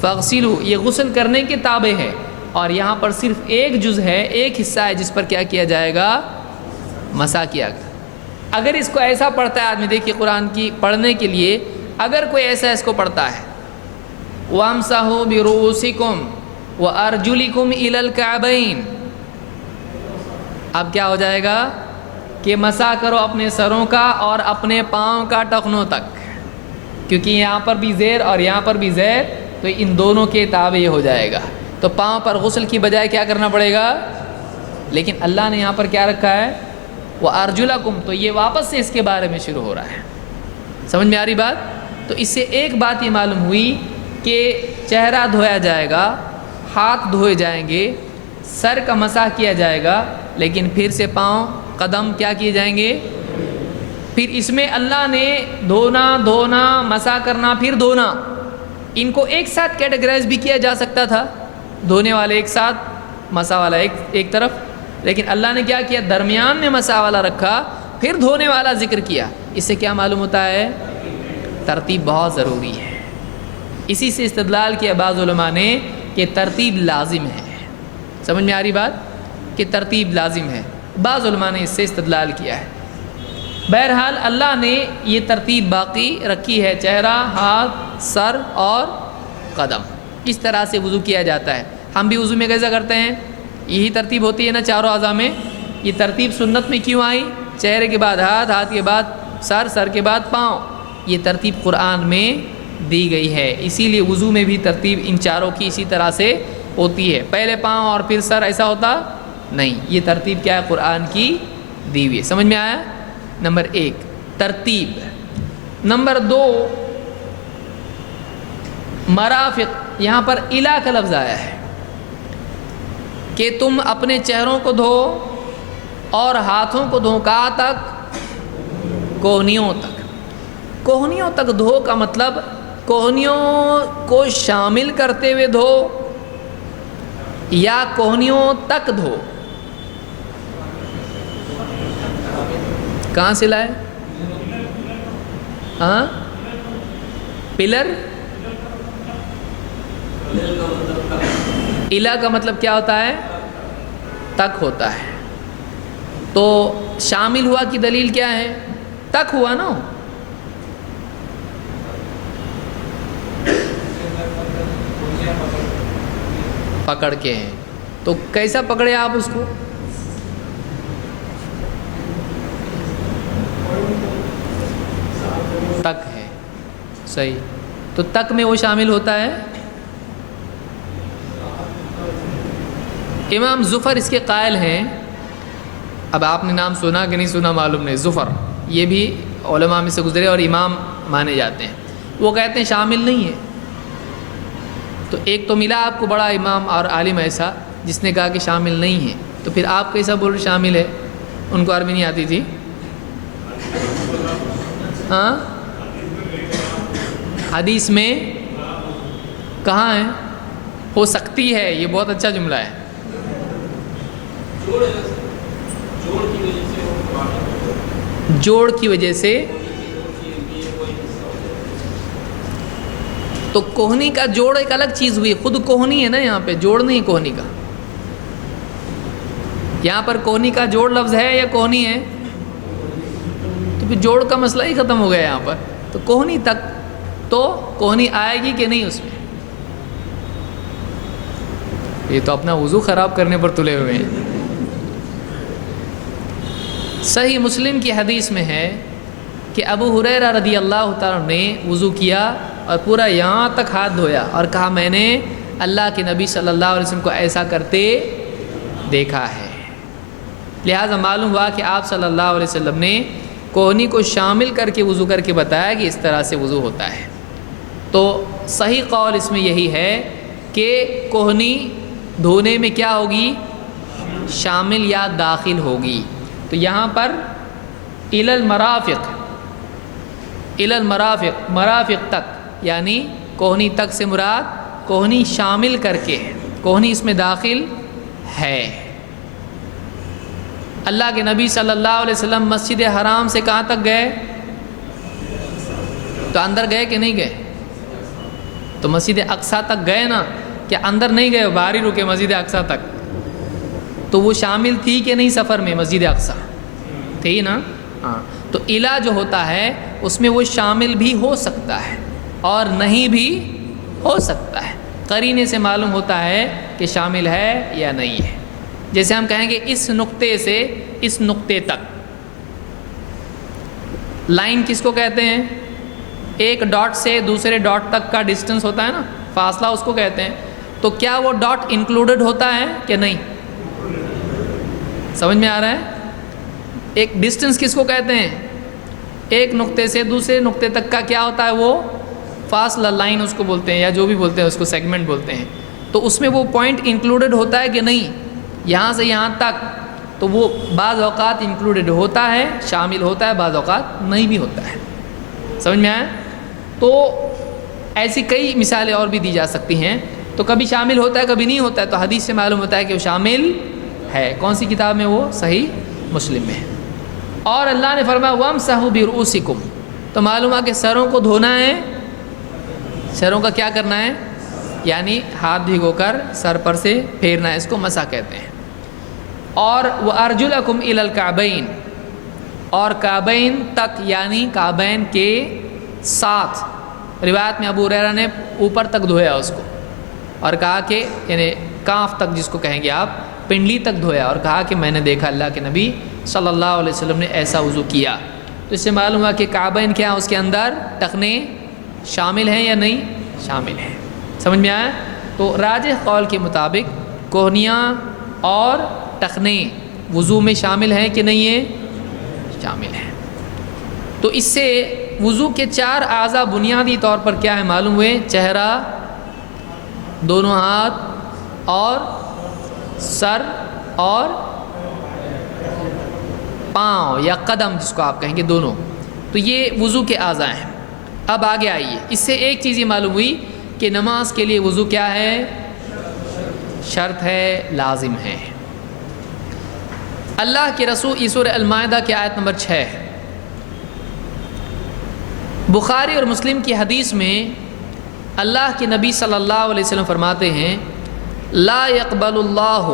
فاغسلوا یہ غسل کرنے کے تابع ہے، اور یہاں پر صرف ایک جز ہے، ایک حصہ ہے جس پر کیا کیا جائے گا؟ مسح کیا گا۔ اگر اس کو ایسا پڑھتا ہے آدمی، دیکھیے قرآن کی پڑھنے کے لیے اگر کوئی ایسا اس کو پڑھتا ہے وَامْسَحُوا بِرُؤُوسِكُمْ وَأَرْجُلِكُمْ إِلَى الْكَعْبَيْنِ، اب کیا ہو جائے گا؟ کہ مسح کرو اپنے سروں کا اور اپنے پاؤں کا ٹخنوں تک، کیونکہ یہاں پر بھی زیر اور یہاں پر بھی زیر، تو ان دونوں کے تابع یہ ہو جائے گا۔ تو پاؤں پر غسل کی بجائے کیا کرنا پڑے گا؟ لیکن اللہ نے یہاں پر کیا رکھا ہے؟ وَأَرْجُلَكُمْ، تو یہ واپس سے اس کے بارے میں شروع ہو رہا ہے۔ سمجھ میں آ رہی بات؟ تو اس سے ایک بات یہ معلوم ہوئی کہ چہرہ دھویا جائے گا، ہاتھ دھوئے جائیں گے، سر کا مسح کیا جائے گا، لیکن پھر سے پاؤں قدم کیا کیے جائیں گے؟ پھر اس میں اللہ نے دھونا مسح کرنا پھر دھونا، ان کو ایک ساتھ کیٹیگرائز بھی کیا جا سکتا تھا، دھونے والے ایک ساتھ، مسح والا ایک طرف، لیکن اللہ نے کیا کیا؟ درمیان میں مسح والا رکھا پھر دھونے والا ذکر کیا۔ اس سے کیا معلوم ہوتا ہے؟ ترتیب بہت ضروری ہے۔ اسی سے استدلال کیا بعض علماء نے کہ ترتیب لازم ہے۔ سمجھ میں آ رہی بات کہ ترتیب لازم ہے؟ بعض علماء نے اس سے استدلال کیا ہے۔ بہرحال اللہ نے یہ ترتیب باقی رکھی ہے، چہرہ، ہاتھ، سر اور قدم، اس طرح سے وضو کیا جاتا ہے۔ ہم بھی وضو میں کیسا کرتے ہیں؟ یہی ترتیب ہوتی ہے نا چاروں اعضاء میں۔ یہ ترتیب سنت میں کیوں آئی؟ چہرے کے بعد ہاتھ، ہاتھ کے بعد سر، سر کے بعد پاؤں، یہ ترتیب قرآن میں دی گئی ہے۔ اسی لیے وضو میں بھی ترتیب ان چاروں کی اسی طرح سے ہوتی ہے، پہلے پاؤں اور پھر سر، ایسا ہوتا نہیں۔ یہ ترتیب کیا ہے؟ قرآن کی دی ہوئی ہے۔ سمجھ میں آیا؟ نمبر 1 ترتیب۔ نمبر 2 مرافق۔ یہاں پر الا کا لفظ آیا ہے کہ تم اپنے چہروں کو دھو اور ہاتھوں کو دھو، کہاں تک؟ کوہنیوں تک۔ کوہنیوں تک دھو کا مطلب کوہنیوں کو شامل کرتے ہوئے دھو یا کوہنیوں تک دھو؟ کہاں سے لائے؟ ہاں، پلر؟ الا کا مطلب کیا ہوتا ہے؟ تک ہوتا ہے۔ تو شامل ہوا کی دلیل کیا ہے؟ تک ہوا نا۔ پکڑ کے ہیں تو کیسا پکڑے آپ اس کو؟ تک ہے، صحیح۔ تو تک میں وہ شامل ہوتا ہے۔ امام زفر اس کے قائل ہیں، اب آپ نے نام سنا کہ نہیں سنا معلوم نہیں، زفر یہ بھی علماء میں سے گزرے اور امام مانے جاتے ہیں۔ وہ کہتے ہیں شامل نہیں ہے۔ تو ایک تو ملا آپ کو بڑا امام اور عالم ایسا جس نے کہا کہ شامل نہیں ہے، تو پھر آپ کیسا بول رہے شامل ہے؟ ان کو عربی نہیں آتی تھی؟ ہاں، حدیث میں کہاں ہے؟ ہو سکتی ہے، یہ بہت اچھا جملہ ہے۔ جوڑ کی وجہ سے، تو کوہنی کا جوڑ ایک الگ چیز ہوئی، خود کوہنی ہے نا، یہاں پہ جوڑ نہیں کوہنی کا۔ یہاں پر کوہنی کا جوڑ لفظ ہے یا کوہنی ہے؟ تو پھر جوڑ کا مسئلہ ہی ختم ہو گیا یہاں پر۔ تو کوہنی تک، تو کوہنی آئے گی کہ نہیں اس میں؟ یہ تو اپنا وضو خراب کرنے پر تلے ہوئے ہیں۔ صحیح مسلم کی حدیث میں ہے کہ ابو ہریرہ رضی اللہ تعالیٰ نے وضو کیا اور پورا یہاں تک ہاتھ دھویا اور کہا میں نے اللہ کے نبی صلی اللہ علیہ وسلم کو ایسا کرتے دیکھا ہے۔ لہٰذا معلوم ہوا کہ آپ صلی اللہ علیہ وسلم نے کوہنی کو شامل کر کے وضو کر کے بتایا کہ اس طرح سے وضو ہوتا ہے۔ تو صحیح قول اس میں یہی ہے کہ کوہنی دھونے میں کیا ہوگی؟ شامل یا داخل ہوگی۔ تو یہاں پر الی المرافق، الی المرافق، مرافق تک، یعنی کوہنی تک سے مراد کوہنی شامل کر کے، کوہنی اس میں داخل ہے۔ اللہ کے نبی صلی اللہ علیہ وسلم مسجد حرام سے کہاں تک گئے؟ تو اندر گئے کہ نہیں گئے؟ تو مسجد اقصیٰ تک گئے نا، کیا اندر نہیں گئے؟ باہر ہی رکے مسجد اقصیٰ تک۔ تو وہ شامل تھی کہ نہیں سفر میں؟ مسجد اقصیٰ تھی نا، ہاں۔ تو الا جو ہوتا ہے اس میں وہ شامل بھی ہو سکتا ہے اور نہیں بھی ہو سکتا ہے، قرینے سے معلوم ہوتا ہے کہ شامل ہے یا نہیں ہے۔ جیسے ہم کہیں گے اس نقطے سے اس نقطے تک، لائن کس کو کہتے ہیں؟ ایک ڈاٹ سے دوسرے ڈاٹ تک کا ڈسٹنس ہوتا ہے نا، فاصلہ اس کو کہتے ہیں۔ تو کیا وہ ڈاٹ انکلوڈڈ ہوتا ہے کہ نہیں؟ سمجھ میں آ رہا ہے؟ ایک ڈسٹنس کس کو کہتے ہیں؟ ایک نقطے سے دوسرے نقطے تک کا کیا ہوتا ہے؟ وہ فاصلہ، لائن اس کو بولتے ہیں، یا جو بھی بولتے ہیں اس کو سیگمنٹ بولتے ہیں۔ تو اس میں وہ پوائنٹ انکلوڈڈ ہوتا ہے کہ نہیں؟ یہاں سے یہاں تک، تو وہ بعض اوقات انکلوڈیڈ ہوتا ہے، شامل ہوتا ہے، بعض اوقات نہیں بھی ہوتا ہے. سمجھ میں آیا؟ تو ایسی کئی مثالیں اور بھی دی جا سکتی ہیں. تو کبھی شامل ہوتا ہے کبھی نہیں ہوتا ہے، تو حدیث سے معلوم ہوتا ہے کہ وہ شامل ہے. کون سی کتاب میں؟ وہ صحیح مسلم میں ہے. اور اللہ نے فرمایا وَامْسَحُوا بِرُؤُوسِكُمْ، تو معلوم ہے کہ سروں کو دھونا ہے. سروں کا کیا کرنا ہے؟ یعنی ہاتھ بھگو کر سر پر سے پھیرنا ہے، اس کو مسح کہتے ہیں. اور وَأَرْجُلَكُمْ إِلَى الْكَعْبَيْنِ، اور کعبین تک یعنی کعبین کے ساتھ. روایت میں ابو ہریرہ نے اوپر تک دھویا اس کو، اور کہا کہ یعنی کاف تک جس کو کہیں گے آپ، پنڈلی تک دھویا، اور کہا کہ میں نے دیکھا اللہ کے نبی صلی اللہ علیہ وسلم نے ایسا وضو کیا. تو اس سے معلوم ہوا کہ کعبین کیا اس کے اندر ٹخنے شامل ہیں یا نہیں؟ شامل ہیں. سمجھ میں آیا؟ تو راجح قول کے مطابق کوہنیاں اور ٹخنے وضو میں شامل ہیں کہ نہیں ہیں؟ شامل ہیں. تو اس سے وضو کے 4 اعضاء بنیادی طور پر کیا ہے معلوم ہوئے؟ چہرہ، دونوں ہاتھ، اور سر، اور پاؤں یا قدم جس کو آپ کہیں گے، دونوں. تو یہ وضو کے اعضاء ہیں. اب آگے آئیے، اس سے ایک چیز یہ معلوم ہوئی کہ نماز کے لیے وضو کیا ہے؟ شرط ہے، لازم ہے. اللہ کے رسول سورہ المائدہ کی آیت نمبر 6، بخاری اور مسلم کی حدیث میں اللہ کے نبی صلی اللہ علیہ وسلم فرماتے ہیں لا يقبل اللہ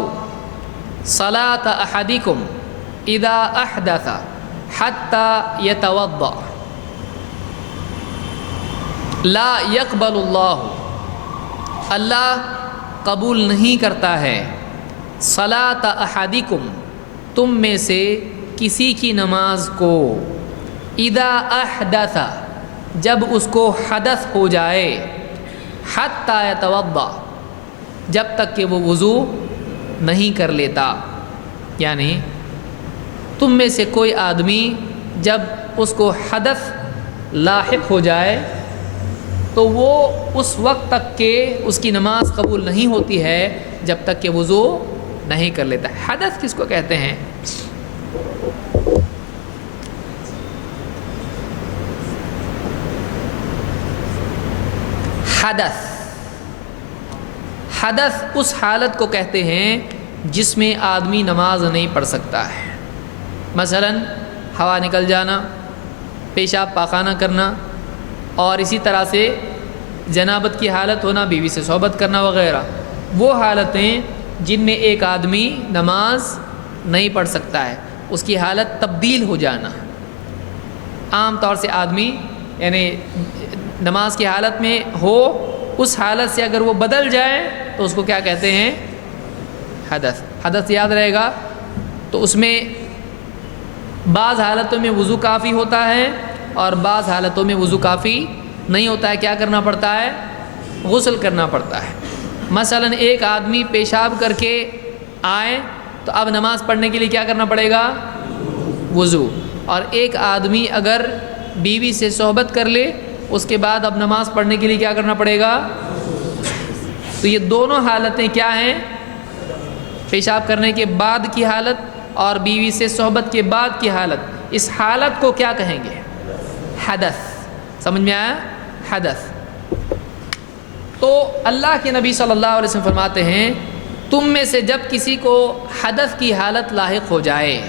صلاة احدکم اذا احدث حتى يتوضأ. لا يقبل اللہ قبول نہیں کرتا ہے صلاة احدکم تم میں سے کسی کی نماز کو، اذا احدث جب اس کو حدث ہو جائے، حتی یتوضا جب تک کہ وہ وضو نہیں کر لیتا. یعنی تم میں سے کوئی آدمی جب اس کو حدث لاحق ہو جائے تو وہ اس وقت تک کہ اس کی نماز قبول نہیں ہوتی ہے جب تک کہ وضو نہیں کر لیتا. حدث کس کو کہتے ہیں؟ حدث اس حالت کو کہتے ہیں جس میں آدمی نماز نہیں پڑھ سکتا ہے. مثلا ہوا نکل جانا، پیشاب پاخانہ کرنا، اور اسی طرح سے جنابت کی حالت ہونا، بیوی سے صحبت کرنا وغیرہ. وہ حالتیں جن میں ایک آدمی نماز نہیں پڑھ سکتا ہے، اس کی حالت تبدیل ہو جانا. عام طور سے آدمی یعنی نماز کی حالت میں ہو، اس حالت سے اگر وہ بدل جائے تو اس کو کیا کہتے ہیں؟ حدث. حدث یاد رہے گا. تو اس میں بعض حالتوں میں وضو کافی ہوتا ہے اور بعض حالتوں میں وضو کافی نہیں ہوتا ہے. کیا کرنا پڑتا ہے؟ غسل کرنا پڑتا ہے. مثلا ایک آدمی پیشاب کر کے آئے تو اب نماز پڑھنے کے لیے کیا کرنا پڑے گا؟ وضو. اور ایک آدمی اگر بیوی سے صحبت کر لے اس کے بعد اب نماز پڑھنے کے لیے کیا کرنا پڑے گا؟ تو یہ دونوں حالتیں کیا ہیں؟ پیشاب کرنے کے بعد کی حالت اور بیوی سے صحبت کے بعد کی حالت. اس حالت کو کیا کہیں گے؟ حدث. سمجھ میں آیا؟ حدث. تو اللہ کے نبی صلی اللہ علیہ وسلم فرماتے ہیں تم میں سے جب کسی کو حدث کی حالت لاحق ہو جائے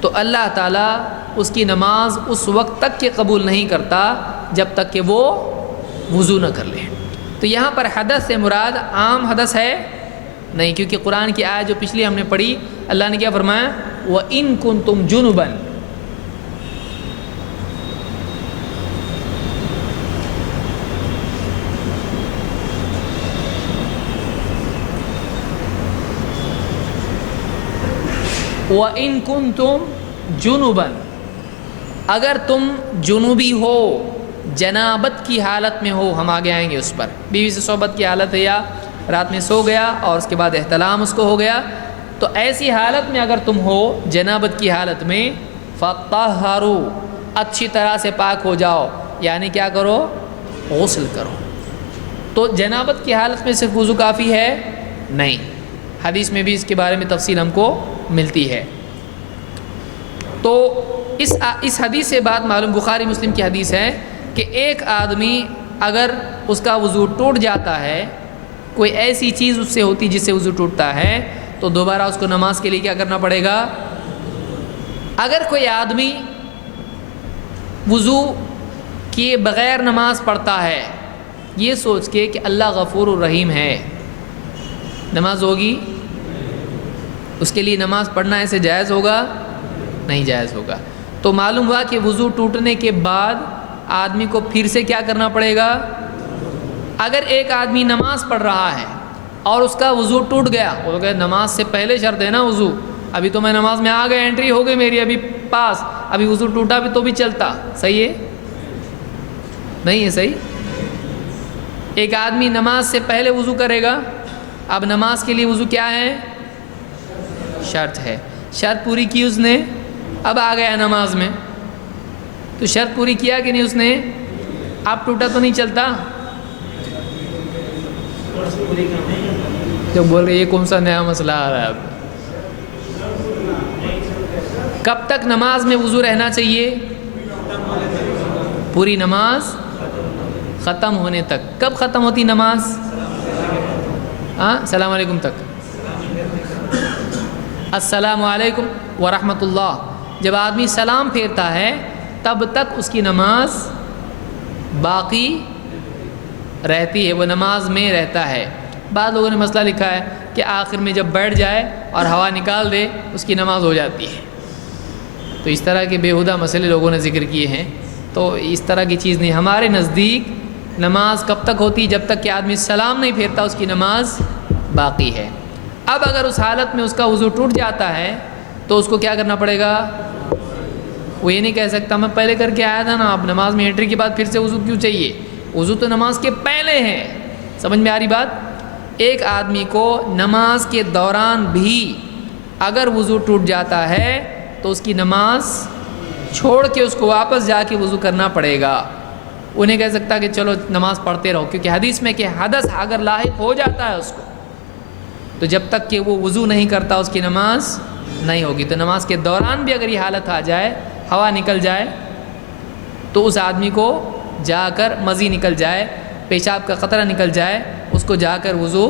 تو اللہ تعالیٰ اس کی نماز اس وقت تک کے قبول نہیں کرتا جب تک کہ وہ وضو نہ کر لے. تو یہاں پر حدث سے مراد عام حدث ہے نہیں، کیونکہ قرآن کی آیت جو پچھلی ہم نے پڑھی اللہ نے کیا فرمایا؟ وَإِن كُنتُمْ جُنُبًا. وَإِن كُنتُمْ جُنُبًا اگر تم جنوبی ہو، جنابت کی حالت میں ہو. ہم آگے آئیں گے اس پر. بیوی سے صحبت کی حالت ہے یا رات میں سو گیا اور اس کے بعد احتلام اس کو ہو گیا، تو ایسی حالت میں اگر تم ہو جنابت کی حالت میں فَطَهَّرُوا اچھی طرح سے پاک ہو جاؤ. یعنی کیا کرو؟ غسل کرو. تو جنابت کی حالت میں صرف وضو کافی ہے؟ نہیں. حدیث میں بھی اس کے بارے میں تفصیل ہم کو ملتی ہے۔ تو اس حدیث سے بات معلوم، بخاری مسلم کی حدیث ہے کہ ایک آدمی اگر اس کا وضو ٹوٹ جاتا ہے، کوئی ایسی چیز اس سے ہوتی جس سے وضو ٹوٹتا ہے، تو دوبارہ اس کو نماز کے لیے کیا کرنا پڑے گا؟ اگر کوئی آدمی وضو کیے بغیر نماز پڑھتا ہے یہ سوچ کے کہ اللہ غفور الرحیم ہے، نماز ہوگی؟ اس کے لیے نماز پڑھنا ایسے جائز ہوگا؟ نہیں جائز ہوگا۔ تو معلوم ہوا کہ وضو ٹوٹنے کے بعد آدمی کو پھر سے کیا کرنا پڑے گا؟ اگر ایک آدمی نماز پڑھ رہا ہے اور اس کا وضو ٹوٹ گیا، وہ کہ نماز سے پہلے شرط ہے نا وضو، ابھی تو میں نماز میں آ گیا، انٹری ہو گئی میری ابھی پاس، ابھی وضو ٹوٹا بھی تو بھی چلتا، صحیح ہے؟ نہیں ہے صحیح؟ ایک آدمی نماز سے پہلے وضو کرے گا، اب نماز کے لیے وضو کیا ہے؟ شرط ہے، شرط پوری کی اس نے، اب آ گیا نماز میں، تو شرط پوری کیا کہ نہیں اس نے؟ اب ٹوٹا تو نہیں چلتا؟ جو بول رہے یہ کون سا نیا مسئلہ آ رہا ہے اب؟ کب تک نماز میں وضو رہنا چاہیے؟ پوری نماز ختم ہونے تک۔ کب ختم ہوتی نماز؟ السلام علیکم تک۔ السلام علیکم ورحمۃ اللہ، جب آدمی سلام پھیرتا ہے تب تک اس کی نماز باقی رہتی ہے، وہ نماز میں رہتا ہے۔ بعض لوگوں نے مسئلہ لکھا ہے کہ آخر میں جب بیٹھ جائے اور ہوا نکال دے اس کی نماز ہو جاتی ہے، تو اس طرح کے بیہودہ مسئلے لوگوں نے ذکر کیے ہیں، تو اس طرح کی چیز نہیں۔ ہمارے نزدیک نماز کب تک ہوتی؟ جب تک کہ آدمی سلام نہیں پھیرتا اس کی نماز باقی ہے۔ اب اگر اس حالت میں اس کا وضو ٹوٹ جاتا ہے تو اس کو کیا کرنا پڑے گا؟ وہ یہ نہیں کہہ سکتا میں پہلے کر کے آیا تھا نا، اب نماز میں انٹری کے بعد پھر سے وضو کیوں چاہیے؟ وضو تو نماز کے پہلے ہے۔ سمجھ میں آ رہی بات؟ ایک آدمی کو نماز کے دوران بھی اگر وضو ٹوٹ جاتا ہے تو اس کی نماز چھوڑ کے اس کو واپس جا کے وضو کرنا پڑے گا۔ وہ نہیں کہہ سکتا کہ چلو نماز پڑھتے رہو، کیونکہ حدیث میں کہ حدث اگر لاحق ہو جاتا ہے اس کو تو جب تک کہ وہ وضو نہیں کرتا اس کی نماز نہیں ہوگی۔ تو نماز کے دوران بھی اگر یہ حالت آ جائے، ہوا نکل جائے، تو اس آدمی کو جا کر مزی نکل جائے، پیشاب کا قطرہ نکل جائے، اس کو جا کر وضو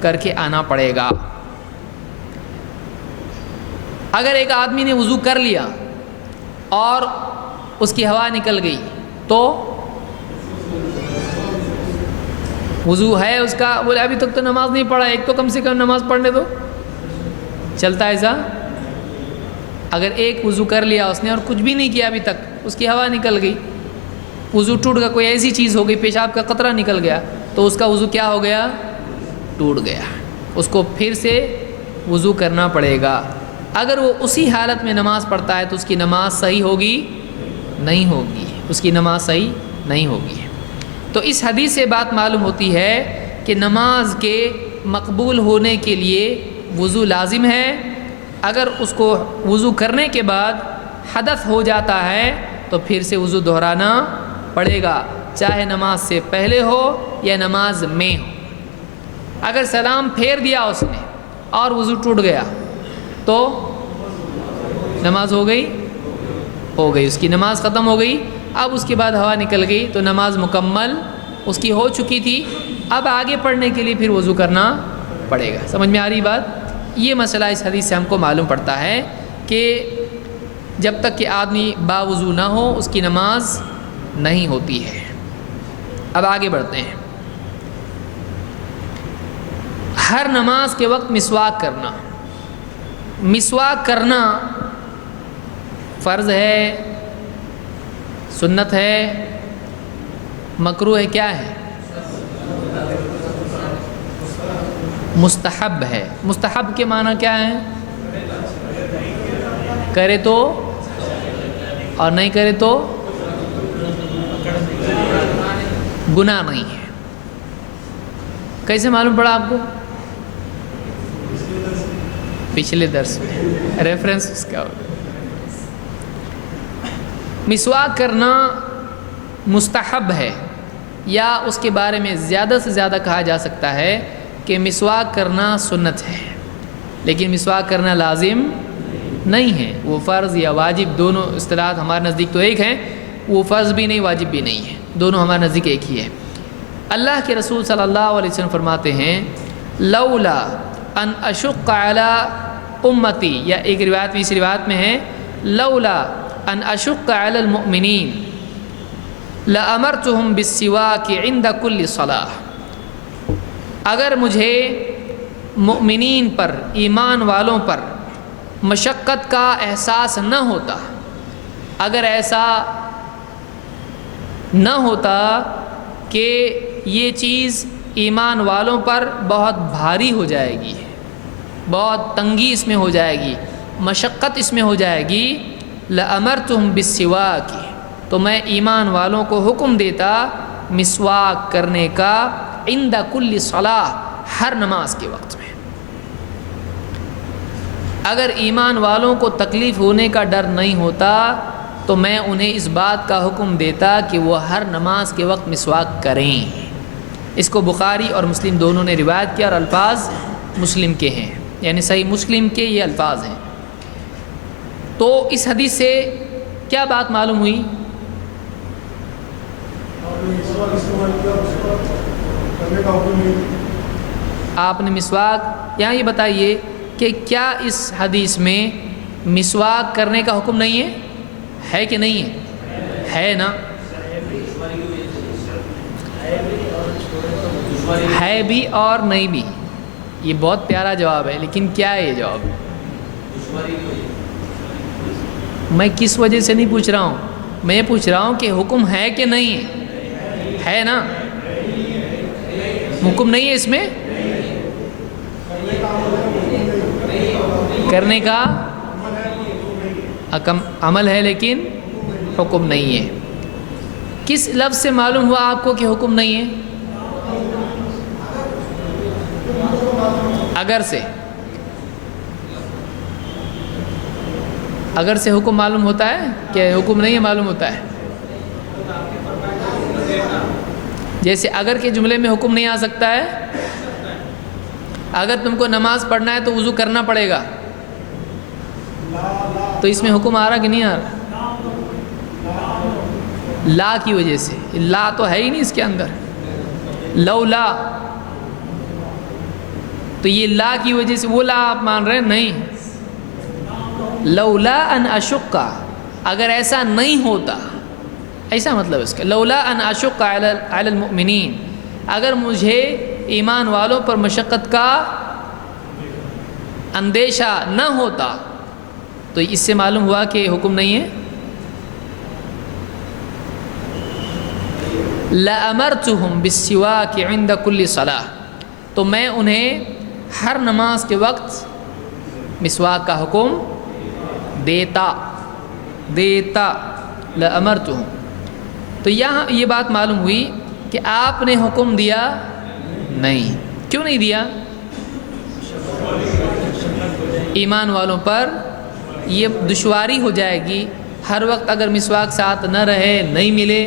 کر کے آنا پڑے گا۔ اگر ایک آدمی نے وضو کر لیا اور اس کی ہوا نکل گئی تو وضو ہے اس کا، بولے ابھی تک تو نماز نہیں پڑھا، ایک تو کم سے کم نماز پڑھنے دو، چلتا ہے ایسا؟ اگر ایک وضو کر لیا اس نے اور کچھ بھی نہیں کیا ابھی تک، اس کی ہوا نکل گئی، وضو ٹوٹ گیا، کوئی ایسی چیز ہو گئی، پیشاب کا قطرہ نکل گیا، تو اس کا وضو کیا ہو گیا؟ ٹوٹ گیا، اس کو پھر سے وضو کرنا پڑے گا۔ اگر وہ اسی حالت میں نماز پڑھتا ہے تو اس کی نماز صحیح ہوگی؟ نہیں ہوگی، اس کی نماز صحیح نہیں ہوگی۔ تو اس حدیث سے بات معلوم ہوتی ہے کہ نماز کے مقبول ہونے کے لیے وضو لازم ہے۔ اگر اس کو وضو کرنے کے بعد حدث ہو جاتا ہے تو پھر سے وضو دہرانا پڑے گا، چاہے نماز سے پہلے ہو یا نماز میں ہو۔ اگر سلام پھیر دیا اس نے اور وضو ٹوٹ گیا تو نماز ہو گئی؟ ہو گئی، اس کی نماز ختم ہو گئی۔ اب اس کے بعد ہوا نکل گئی تو نماز مکمل اس کی ہو چکی تھی، اب آگے پڑھنے کے لیے پھر وضو کرنا پڑے گا۔ سمجھ میں آ رہی بات؟ یہ مسئلہ اس حدیث سے ہم کو معلوم پڑتا ہے کہ جب تک کہ آدمی باوضو نہ ہو اس کی نماز نہیں ہوتی ہے۔ اب آگے بڑھتے ہیں۔ ہر نماز کے وقت مسواک کرنا، مسواک کرنا فرض ہے، سنت ہے، مکروہ ہے، کیا ہے؟ مستحب ہے۔ مستحب کے معنی کیا ہے؟ کرے تو اور نہیں کرے تو گناہ نہیں ہے۔ کیسے معلوم پڑا آپ کو؟ پچھلے درس میں ریفرنس اس کا ہوگا۔ مسواک کرنا مستحب ہے، یا اس کے بارے میں زیادہ سے زیادہ کہا جا سکتا ہے کہ مسواک کرنا سنت ہے۔ لیکن مسواک کرنا لازم نہیں ہے. وہ فرض یا واجب دونوں اصطلاحات ہمارے نزدیک تو ایک ہیں. وہ فرض بھی نہیں، واجب بھی نہیں ہے، دونوں ہمارے نزدیک ایک ہی ہے. اللہ کے رسول صلی اللہ علیہ وسلم فرماتے ہیں لولا ان اشق علی امتی، یا ایک روایت میں، اس روایت میں ہے لولا ان اشق علی المؤمنین لامرتهم بالسواک عند کل صلاۃ. اگر مجھے مؤمنین پر، ایمان والوں پر مشقت کا احساس نہ ہوتا، اگر ایسا نہ ہوتا کہ یہ چیز ایمان والوں پر بہت بھاری ہو جائے گی، بہت تنگی اس میں ہو جائے گی، مشقت اس میں ہو جائے گی، لأمرتهم بالسواک، تو میں ایمان والوں کو حکم دیتا مسواک کرنے کا عند کل صلاۃ، ہر نماز کے وقت میں. اگر ایمان والوں کو تکلیف ہونے کا ڈر نہیں ہوتا تو میں انہیں اس بات کا حکم دیتا کہ وہ ہر نماز کے وقت مسواک کریں. اس کو بخاری اور مسلم دونوں نے روایت کیا، اور الفاظ مسلم کے ہیں، یعنی صحیح مسلم کے یہ الفاظ ہیں. تو اس حدیث سے کیا بات معلوم ہوئی؟ آپ نے مسواک، یہاں یہ بتائیے کہ کیا اس حدیث میں مسواک کرنے کا حکم نہیں ہے کہ نہیں ہے؟ ہے نا؟ ہے بھی اور نہیں بھی. یہ بہت پیارا جواب ہے، لیکن کیا ہے یہ جواب؟ میں کس وجہ سے نہیں پوچھ رہا ہوں، میں یہ پوچھ رہا ہوں کہ حکم ہے کہ نہیں ہے نا؟ حکم نہیں ہے اس میں کرنے کا، عمل ہے لیکن حکم نہیں ہے. کس لفظ سے معلوم ہوا آپ کو کہ حکم نہیں ہے؟ اگر سے حکم معلوم ہوتا ہے کہ حکم نہیں ہے معلوم ہوتا ہے. جیسے اگر کے جملے میں حکم نہیں آ سکتا ہے، اگر تم کو نماز پڑھنا ہے تو وضو کرنا پڑے گا، تو اس میں حکم آ رہا کہ نہیں آ رہا؟ لا کی وجہ سے، لا تو ہے ہی نہیں اس کے اندر، لولا، تو یہ لا کی وجہ سے وہ لا آپ مان رہے ہیں؟ نہیں. لولا ان اشق، اگر ایسا نہیں ہوتا، ایسا مطلب اس کا، لولا ان اشق علی المؤمنین، اگر مجھے ایمان والوں پر مشقت کا اندیشہ نہ ہوتا، تو اس سے معلوم ہوا کہ حکم نہیں ہے. لَأَمَرْتُهُمْ بِالسِّوَاكِ عِنْدَ كُلِّ صَلَاةٍ، تو میں انہیں ہر نماز کے وقت مسواک کا حکم دیتا. لَأَمَرْتُهُمْ. تو یہاں یہ بات معلوم ہوئی کہ آپ نے حکم دیا نہیں. کیوں نہیں دیا؟ ایمان والوں پر یہ دشواری ہو جائے گی، ہر وقت اگر مسواک ساتھ نہ رہے، نہیں ملے،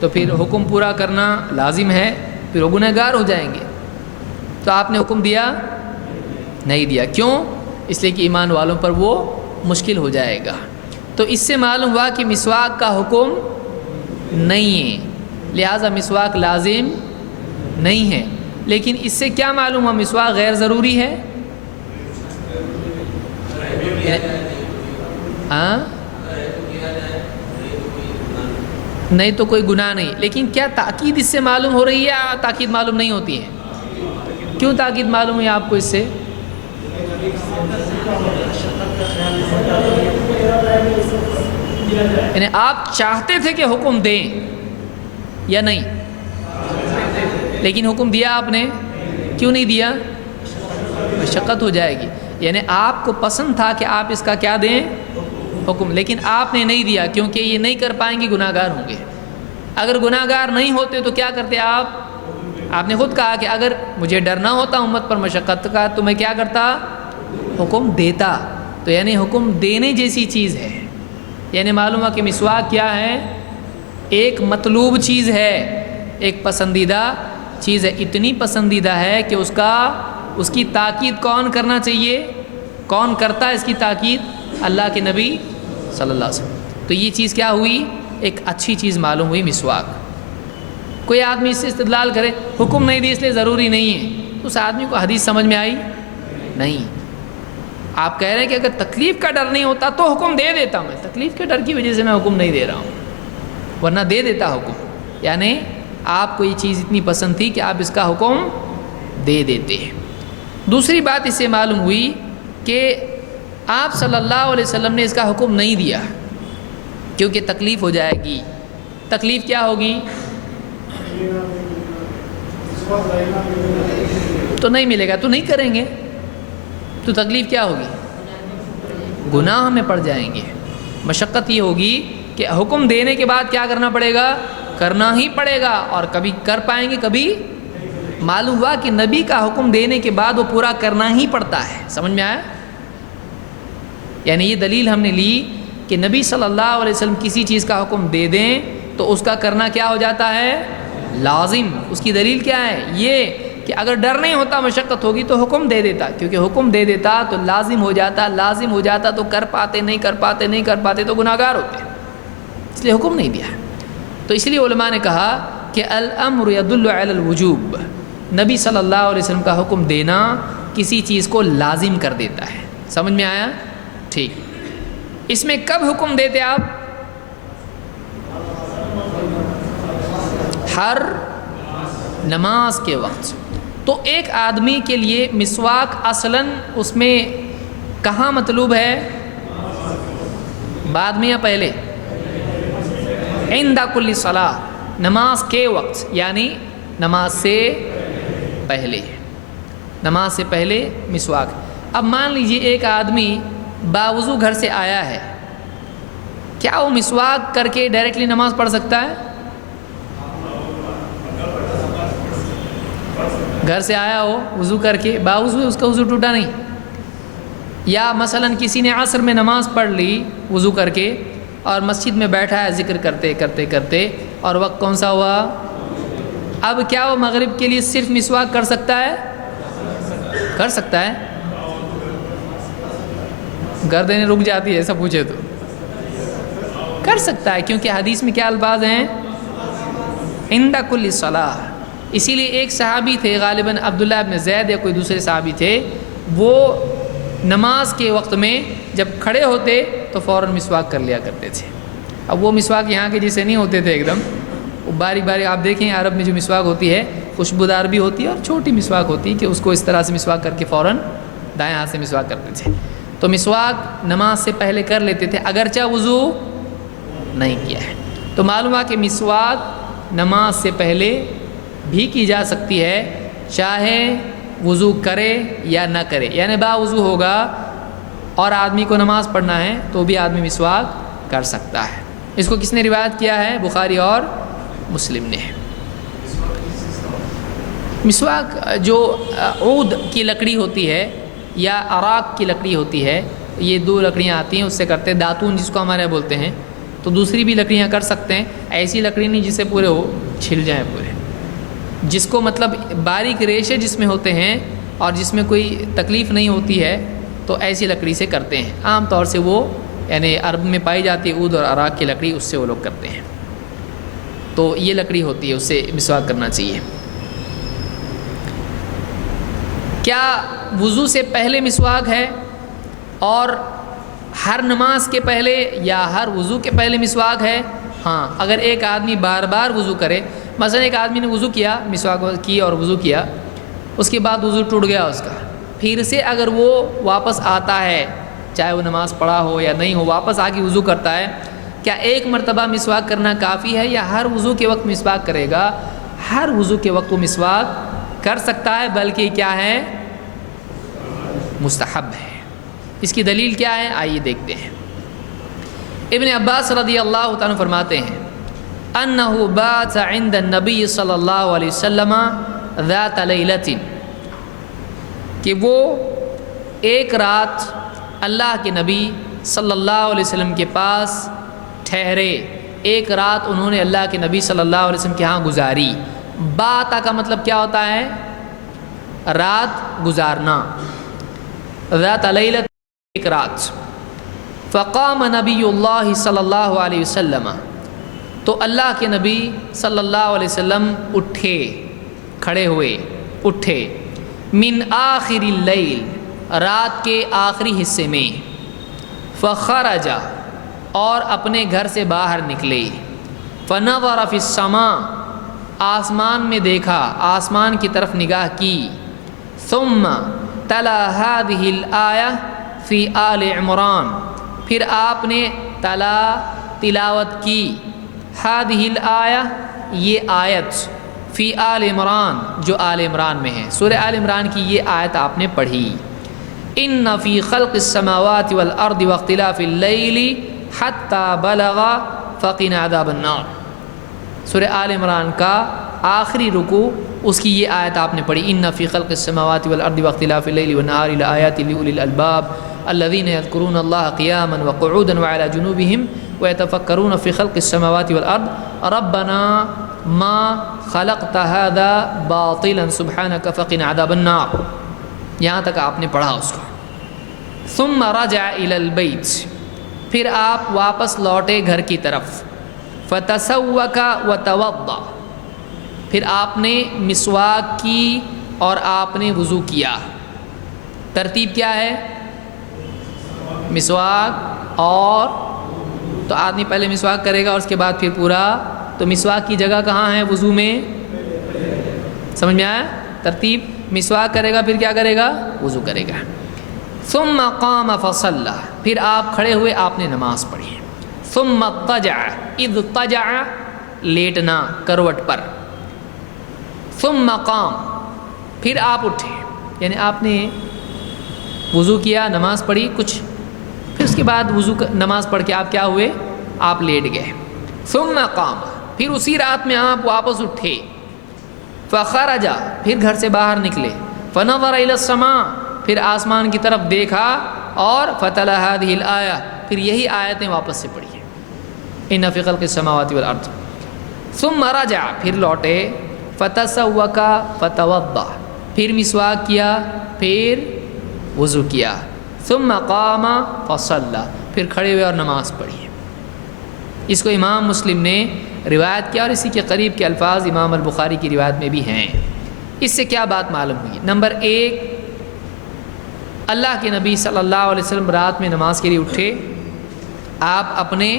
تو پھر حکم پورا کرنا لازم ہے، پھر وہ گنہگار ہو جائیں گے. تو آپ نے حکم دیا نہیں دیا. کیوں؟ اس لیے کہ ایمان والوں پر وہ مشکل ہو جائے گا. تو اس سے معلوم ہوا کہ مسواک کا حکم نہیں ہے، لہٰذا مسواک لازم نہیں ہے. لیکن اس سے کیا معلوم ہوا؟ مسواک غیر ضروری ہے. ہاں، نہیں تو کوئی گناہ نہیں. لیکن کیا تاکید اس سے معلوم ہو رہی ہے یا تاکید معلوم نہیں ہوتی ہے؟ کیوں تاکید معلوم ہے آپ کو اس سے؟ یعنی آپ چاہتے تھے کہ حکم دیں یا نہیں، لیکن حکم دیا آپ نے، کیوں نہیں دیا؟ مشقت ہو جائے گی. یعنی آپ کو پسند تھا کہ آپ اس کا کیا دیں؟ حکم، لیکن آپ نے نہیں دیا کیونکہ یہ نہیں کر پائیں گے، گناہ گار ہوں گے. اگر گناہ گار نہیں ہوتے تو کیا کرتے آپ نے خود کہا کہ اگر مجھے ڈر نہ ہوتا امت پر مشقت کا تو میں کیا کرتا؟ حکم دیتا. تو یعنی حکم دینے جیسی چیز ہے. یعنی معلوم ہوا کہ مسواک کیا ہے؟ ایک مطلوب چیز ہے، ایک پسندیدہ چیز ہے. اتنی پسندیدہ ہے کہ اس کی تاکید کون کرنا چاہیے؟ کون کرتا ہے اس کی تاکید؟ اللہ کے نبی صلی اللہ علیہ وسلم. تو یہ چیز کیا ہوئی؟ ایک اچھی چیز معلوم ہوئی مسواک. کوئی آدمی اس سے استدلال کرے حکم نہیں دی اس لیے ضروری نہیں ہے، تو اس آدمی کو حدیث سمجھ میں آئی نہیں. آپ کہہ رہے ہیں کہ اگر تکلیف کا ڈر نہیں ہوتا تو حکم دے دیتا، میں تکلیف کے ڈر کی وجہ سے میں حکم نہیں دے رہا ہوں، ورنہ دے دیتا حکم. یعنی آپ کو یہ چیز اتنی پسند تھی کہ آپ اس کا حکم دے دیتے ہیں. دوسری بات اس سے معلوم ہوئی کہ آپ صلی اللہ علیہ وسلم نے اس کا حکم نہیں دیا کیونکہ تکلیف ہو جائے گی. تکلیف کیا ہوگی؟ تو نہیں ملے گا تو نہیں کریں گے، تو تکلیف کیا ہوگی؟ گناہ میں پڑ جائیں گے. مشقت یہ ہوگی کہ حکم دینے کے بعد کیا کرنا پڑے گا؟ کرنا ہی پڑے گا، اور کبھی کر پائیں گے کبھی. معلوم ہوا کہ نبی کا حکم دینے کے بعد وہ پورا کرنا ہی پڑتا ہے. سمجھ میں آیا؟ یعنی یہ دلیل ہم نے لی کہ نبی صلی اللہ علیہ وسلم کسی چیز کا حکم دے دیں تو اس کا کرنا کیا ہو جاتا ہے؟ لازم. اس کی دلیل کیا ہے؟ یہ کہ اگر ڈر نہیں ہوتا مشقت ہوگی تو حکم دے دیتا، کیونکہ حکم دے دیتا تو لازم ہو جاتا، لازم ہو جاتا تو کر پاتے، نہیں کر پاتے، نہیں کر پاتے تو گناہ گار ہوتے، اس لیے حکم نہیں دیا. تو اس لیے علماء نے کہا کہ الامر یدل علی الوجوب، نبی صلی اللہ علیہ وسلم کا حکم دینا کسی چیز کو لازم کر دیتا ہے. سمجھ میں آیا؟ ٹھیک. اس میں کب حکم دیتے آپ؟ ہر نماز کے وقت. تو ایک آدمی کے لیے مسواک اصلاً اس میں کہاں مطلوب ہے؟ بعد میں یا پہلے؟ عند کل صلاۃ، نماز کے وقت، یعنی نماز سے پہلے. نماز سے پہلے مسواک. اب مان لیجئے ایک آدمی باوضو گھر سے آیا ہے، کیا وہ مسواک کر کے ڈائریکٹلی نماز پڑھ سکتا ہے؟ گھر سے آیا ہو وضو کر کے، باوضو اس کا وضو ٹوٹا نہیں. یا مثلا کسی نے عصر میں نماز پڑھ لی وضو کر کے اور مسجد میں بیٹھا ہے ذکر کرتے کرتے کرتے، اور وقت کون سا ہوا؟ اب کیا وہ مغرب کے لیے صرف مسواک کر سکتا ہے؟ کر سکتا ہے. گردنیں رک جاتی ہے ایسا پوچھے تو کر سکتا ہے، کیونکہ حدیث میں کیا الفاظ ہیں؟ عند کل صلاۃ. اسی لیے ایک صحابی تھے غالباً عبداللہ ابن زید یا کوئی دوسرے صحابی تھے، وہ نماز کے وقت میں جب کھڑے ہوتے تو فوراً مسواک کر لیا کرتے تھے. اب وہ مسواک یہاں کے جیسے نہیں ہوتے تھے ایک دم، وہ باری باری. آپ دیکھیں عرب میں جو مسواک ہوتی ہے خوشبودار بھی ہوتی ہے اور چھوٹی مسواک ہوتی ہے کہ اس کو اس طرح سے مسواک کر کے فوراً دائیں ہاتھ سے مسواک کرتے تھے. تو مسواک نماز سے پہلے کر لیتے تھے اگرچہ وضو نہیں کیا ہے. تو معلوم ہے کہ مسواک نماز سے پہلے بھی کی جا سکتی ہے، چاہے وضو کرے یا نہ کرے. یعنی با وضو ہوگا اور آدمی کو نماز پڑھنا ہے تو بھی آدمی مسواک کر سکتا ہے. اس کو کس نے روایت کیا ہے؟ بخاری اور مسلم نے. مسواک جو عود کی لکڑی ہوتی ہے یا اراک کی لکڑی ہوتی ہے، یہ دو لکڑیاں آتی ہیں اس سے کرتے ہیں. داتون جس کو ہمارے بولتے ہیں، تو دوسری بھی لکڑیاں کر سکتے ہیں. ایسی لکڑی نہیں جسے پورے ہو چھل جائیں پورے، جس کو مطلب باریک ریشے جس میں ہوتے ہیں اور جس میں کوئی تکلیف نہیں ہوتی ہے، تو ایسی لکڑی سے کرتے ہیں. عام طور سے وہ یعنی عرب میں پائی جاتی ہے عود اور اراک کی لکڑی، اس سے وہ لوگ کرتے ہیں. تو یہ لکڑی ہوتی ہے، اس سے مسواک کرنا چاہیے. کیا وضو سے پہلے مسواک ہے اور ہر نماز کے پہلے یا ہر وضو کے پہلے مسواک ہے؟ ہاں. اگر ایک آدمی بار بار وضو کرے، مثلا ایک آدمی نے وضو کیا، مسواک کی اور وضو کیا، اس کے بعد وضو ٹوٹ گیا اس کا، پھر سے اگر وہ واپس آتا ہے، چاہے وہ نماز پڑھا ہو یا نہیں ہو، واپس آ کے وضو کرتا ہے، کیا ایک مرتبہ مسواک کرنا کافی ہے یا ہر وضو کے وقت مسواک کرے گا؟ ہر وضو کے وقت وہ مسواک کر سکتا ہے، بلکہ کیا ہے؟ مستحب ہے. اس کی دلیل کیا ہے؟ آئیے دیکھتے ہیں. ابن عباس رضی اللہ تعالیٰ فرماتے ہیں انہ بات عند النبی صلی اللہ علیہ وسلم ذات لیلۃ، کہ وہ ایک رات اللہ کے نبی صلی اللہ علیہ وسلم کے پاس ٹھہرے. ایک رات انہوں نے اللہ کے نبی صلی اللہ علیہ وسلم کے ہاں گزاری. باتا کا مطلب کیا ہوتا ہے؟ رات گزارنا. ذات لیلۃ ایک رات فقام نبی اللہ صلی اللہ علیہ وسلم، تو اللہ کے نبی صلی اللہ علیہ وسلم اٹھے، کھڑے ہوئے، اٹھے، من آخر اللیل، رات کے آخری حصے میں، فخرج، اور اپنے گھر سے باہر نکلے، فنظر فی السماء، آسمان میں دیکھا، آسمان کی طرف نگاہ کی، ثم تلا هذه الآیہ فی آل عمران، پھر آپ نے تلاوت کی هذه الآیہ، یہ آیت، فی آل عمران، جو آل عمران میں ہے، سورہ آل عمران کی یہ آیت آپ نے پڑھی، ان فی خلق السماوات والارض واختلاف اللیل حتی بلغ فقنا عذاب النار، سورہ آل عمران کا آخری رکوع، اس کی یہ آیت آپ نے پڑھی، ان فی خلق السماوات والارض واختلاف اللیل والنہار لآیات لأولی الالباب الذین یذکرون اللہ قیاما وقعودا وعلی جنوبہم ویتفکرون فی خلق السماوات والارض ربنا ما خلقت هذا باطلا سبحانک فقنا عذاب النار، یہاں تک آپ نے پڑھا اس کو۔ ثم رجع الی البیت، پھر آپ واپس لوٹے گھر کی طرف، فتسوک وتوضا، پھر آپ نے مسواک کی اور آپ نے وضو کیا۔ ترتیب کیا ہے؟ مسواک اور، تو آدمی پہلے مسواک کرے گا اور اس کے بعد پھر پورا، تو مسواک کی جگہ کہاں ہے وضو میں؟ سمجھ میں آیا ترتیب؟ مسواک کرے گا پھر کیا کرے گا؟ وضو کرے گا۔ ثم قام فصلی، پھر آپ کھڑے ہوئے، آپ نے نماز پڑھی۔ ثم اضطجع، اضطجع لیٹنا، کروٹ پر۔ ثم قام، پھر آپ اٹھے، یعنی آپ نے وضو کیا، نماز پڑھی کچھ، پھر اس کے بعد نماز پڑھ کے آپ کیا ہوئے؟ آپ لیٹ گئے۔ ثم قام، پھر اسی رات میں آپ واپس اٹھے، فخرج، پھر گھر سے باہر نکلے، فنظر الی السماء، پھر آسمان کی طرف دیکھا، اور فتلا هذه الآیہ، پھر یہی آیتیں واپس سے پڑھی، ان فی خلق السماوات والارض۔ ثم رجع، پھر لوٹے، فتسوک فتوضا، پھر مسواک کیا، پھر وضو کیا۔ ثم قام فصلی، پھر کھڑے ہوئے اور نماز پڑھی۔ اس کو امام مسلم نے روایت کیا، اور اسی کے قریب کے الفاظ امام البخاری کی روایت میں بھی ہیں۔ اس سے کیا بات معلوم ہوئی؟ نمبر ایک، اللہ کے نبی صلی اللہ علیہ وسلم رات میں نماز کے لیے اٹھے، آپ اپنے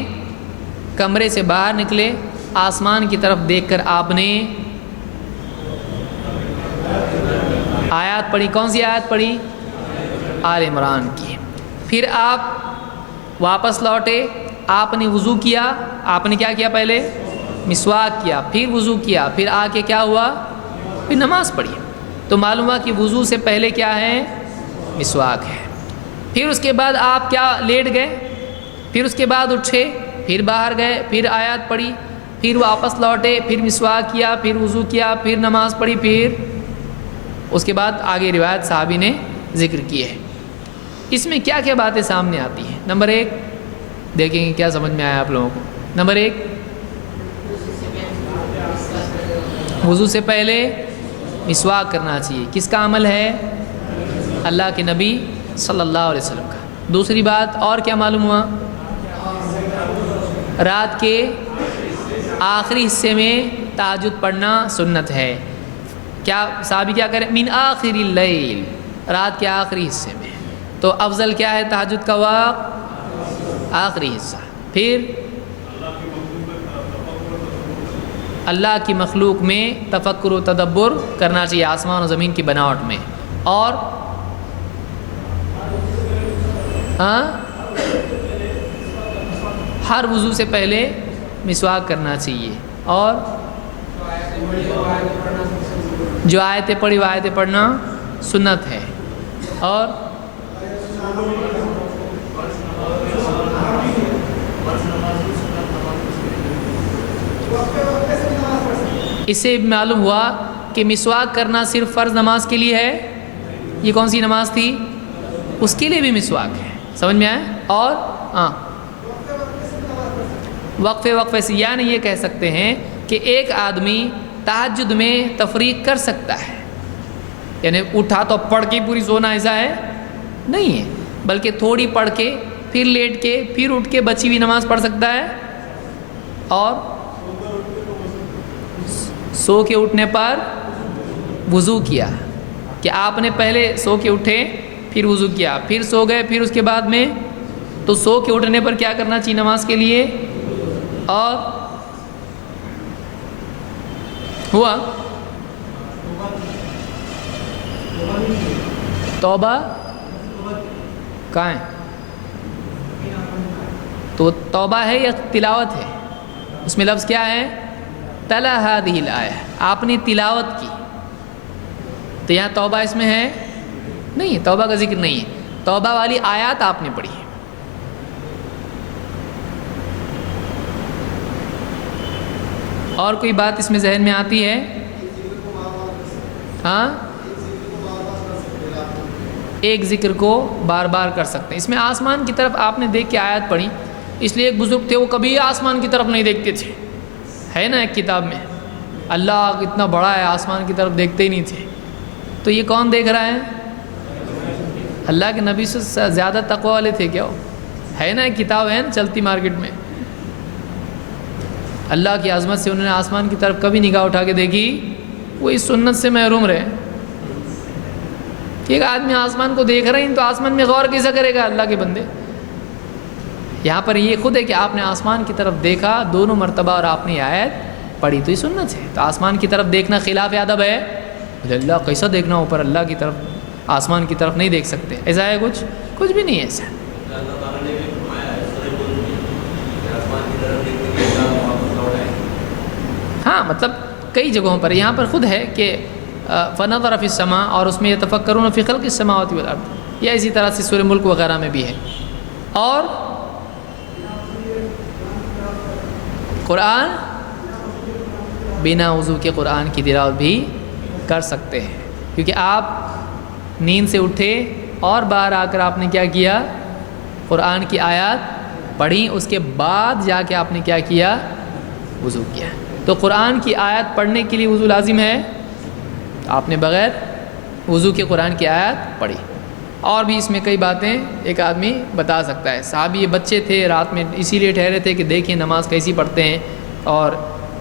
کمرے سے باہر نکلے، آسمان کی طرف دیکھ کر آپ نے آیات پڑھی۔ کون سی آیت پڑھی؟ آل عمران کی۔ پھر آپ واپس لوٹے، آپ نے وضو کیا، آپ نے کیا کیا؟ پہلے مسواک کیا، پھر وضو کیا، پھر آ کے کیا ہوا؟ پھر نماز پڑھی۔ تو معلوم ہوا کہ وضو سے پہلے کیا ہے؟ مسواک ہے۔ پھر اس کے بعد آپ کیا؟ لیٹ گئے، پھر اس کے بعد اٹھے، پھر باہر گئے، پھر آیات پڑھی، پھر واپس لوٹے، پھر مسواک کیا، پھر وضو کیا، پھر نماز پڑھی، پھر اس کے بعد آگے روایت صحابی نے ذکر کی ہے۔ اس میں کیا کیا باتیں سامنے آتی ہیں؟ نمبر ایک، دیکھیں گے کیا سمجھ میں آیا آپ لوگوں کو۔ نمبر ایک، وضو سے پہلے مسواک کرنا چاہیے، کس کا عمل ہے؟ اللہ کے نبی صلی اللہ علیہ وسلم کا۔ دوسری بات اور کیا معلوم ہوا؟ رات کے آخری حصے میں تہجد پڑھنا سنت ہے۔ کیا صحابی کیا کریں؟ من آخر اللیل، رات کے آخری حصے میں۔ تو افضل کیا ہے تہجد کا وقت؟ آخری حصہ۔ پھر اللہ کی مخلوق میں تفکر و تدبر کرنا چاہیے، آسمان و زمین کی بناوٹ میں۔ اور ہر وضو سے پہلے مسواک کرنا چاہیے، اور جو آیتیں پڑھی وہ آیتیں پڑھنا سنت ہے۔ اور اس سے معلوم ہوا کہ مسواک کرنا صرف فرض نماز کے لیے ہے۔ یہ کون سی نماز تھی؟ اس کے لیے بھی مسواک ہے۔ سمجھ میں آئے؟ اور وقفے وقفے سے، یعنی یہ کہہ سکتے ہیں کہ ایک آدمی تہجد میں تفریق کر سکتا ہے، یعنی اٹھا تو پڑھ کے پوری سونا ایسا ہے نہیں ہے، بلکہ تھوڑی پڑھ کے پھر لیٹ کے پھر اٹھ کے بچی ہوئی نماز پڑھ سکتا ہے، اور سو کے اٹھنے پر وضو کیا، کہ آپ نے پہلے سو کے اٹھے پھر وضو کیا پھر سو گئے پھر اس کے بعد میں، تو سو کے اٹھنے پر کیا کرنا چاہیے نماز کے لیے؟ اور ہوا توبہ کہاں ہے؟ تو توبہ ہے یا تلاوت ہے؟ اس میں لفظ کیا ہے؟ تلا ہذہ الآیہ، آپ نے تلاوت کی، تو یہاں توبہ اس میں ہے نہیں، توبہ کا ذکر نہیں ہے، توبہ والی آیات آپ نے پڑھی ہے۔ اور کوئی بات اس میں ذہن میں آتی ہے؟ ہاں، ایک ذکر کو بار بار کر سکتے ہیں۔ اس میں آسمان کی طرف آپ نے دیکھ کے آیات پڑھی، اس لیے ایک بزرگ تھے وہ کبھی آسمان کی طرف نہیں دیکھتے تھے، ہے نا ایک کتاب میں، اللہ اتنا بڑا ہے آسمان کی طرف دیکھتے ہی نہیں تھے، تو یہ کون دیکھ رہا ہے؟ اللہ کے نبی سے زیادہ تقوی والے تھے کیا وہ؟ ہے نا ایک کتاب ہے نا چلتی مارکیٹ میں، اللہ کی عظمت سے انہوں نے آسمان کی طرف کبھی نگاہ اٹھا کے دیکھی، وہ اس سنت سے محروم رہے۔ ایک آدمی آسمان کو دیکھ رہے ہیں تو آسمان میں غور کیسا کرے گا اللہ کے بندے؟ یہاں پر یہ خود ہے کہ آپ نے آسمان کی طرف دیکھا 2 مرتبہ اور آپ نے آیت پڑھی، تو یہ سنت ہے۔ تو آسمان کی طرف دیکھنا خلاف ادب ہے، اللہ کیسا دیکھنا اوپر، اللہ کی طرف آسمان کی طرف نہیں دیکھ سکتے، ایسا ہے کچھ بھی نہیں ہے ایسا۔ اللہ تعالیٰ نے بھی فرمایا ہے سورہ ملک میں کہ آسمان کی طرف دیکھتے ہوئے اللہ واپس لوٹ آئے۔ ہاں مطلب کئی جگہوں پر، یہاں پر خود ہے کہ فنظر فی السماء، اور اس میں یتفکرون فی خلق السماوات والارض، یا اسی طرح سے سورہ ملک وغیرہ میں بھی ہے۔ اور قرآن بنا وضو کے قرآن کی تلاوت بھی کر سکتے ہیں، کیونکہ آپ نیند سے اٹھے اور باہر آ کر آپ نے کیا کیا؟ قرآن کی آیات پڑھی، اس کے بعد جا کے آپ نے کیا کیا؟ وضو کیا۔ تو قرآن کی آیات پڑھنے کے لیے وضو لازم ہے، آپ نے بغیر وضو کے قرآن کی آیات پڑھی۔ اور بھی اس میں کئی باتیں ایک آدمی بتا سکتا ہے۔ صحابی یہ بچے تھے، رات میں اسی لیے ٹھہرے تھے کہ دیکھیں نماز کیسی پڑھتے ہیں، اور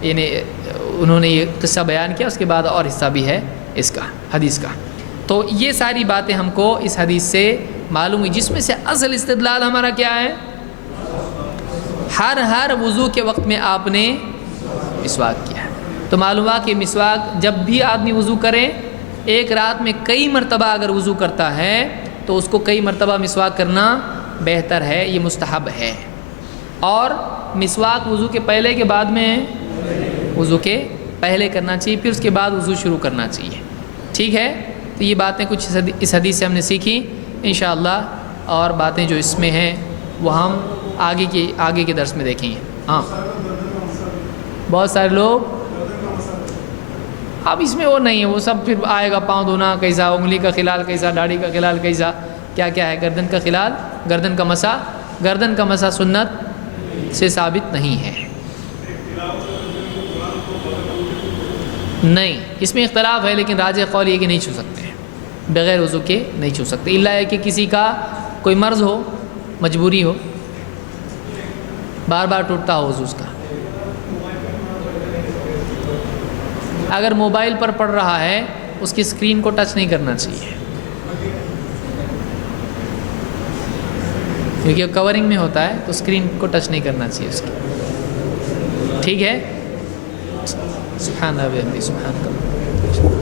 انہوں نے یہ قصہ بیان کیا، اس کے بعد اور حصہ بھی ہے اس کا حدیث کا۔ تو یہ ساری باتیں ہم کو اس حدیث سے معلوم ہوئی، جس میں سے اصل استدلال ہمارا کیا ہے؟ ہر وضو کے وقت میں آپ نے مسواک کیا، تو معلوم ہوا کہ مسواک جب بھی آدمی وضو کرے، ایک رات میں کئی مرتبہ اگر وضو کرتا ہے تو اس کو کئی مرتبہ مسواک کرنا بہتر ہے، یہ مستحب ہے۔ اور مسواک وضو کے پہلے کے بعد میں، وضو کے پہلے کرنا چاہیے، پھر اس کے بعد وضو شروع کرنا چاہیے، ٹھیک ہے؟ تو یہ باتیں کچھ اس حدیث سے ہم نے سیکھی انشاءاللہ، اور باتیں جو اس میں ہیں وہ ہم آگے کے درس میں دیکھیں گے۔ ہاں بہت سارے لوگ، اب اس میں وہ نہیں ہے، وہ سب پھر آئے گا پاؤں دھونا کیسا، انگلی کا خلال کیسا، داڑھی کا خلال کیسا، کیا ہے، گردن کا خلال، گردن کا مسح سنت سے ثابت نہیں ہے۔ نہیں، اس میں اختلاف ہے، لیکن راجح قول یہ کہ نہیں چھو سکتے، بغیر وضو کے نہیں چھو سکتے، الا ہے کہ کسی کا کوئی مرض ہو، مجبوری ہو، بار بار ٹوٹتا ہو وضو اس کا۔ اگر موبائل پر پڑھ رہا ہے، اس کی اسکرین کو ٹچ نہیں کرنا چاہیے، کیونکہ کورنگ میں ہوتا ہے، تو اسکرین کو ٹچ نہیں کرنا چاہیے اس کی، ٹھیک ہے؟ سبحان اللہ، سبحان اللہ۔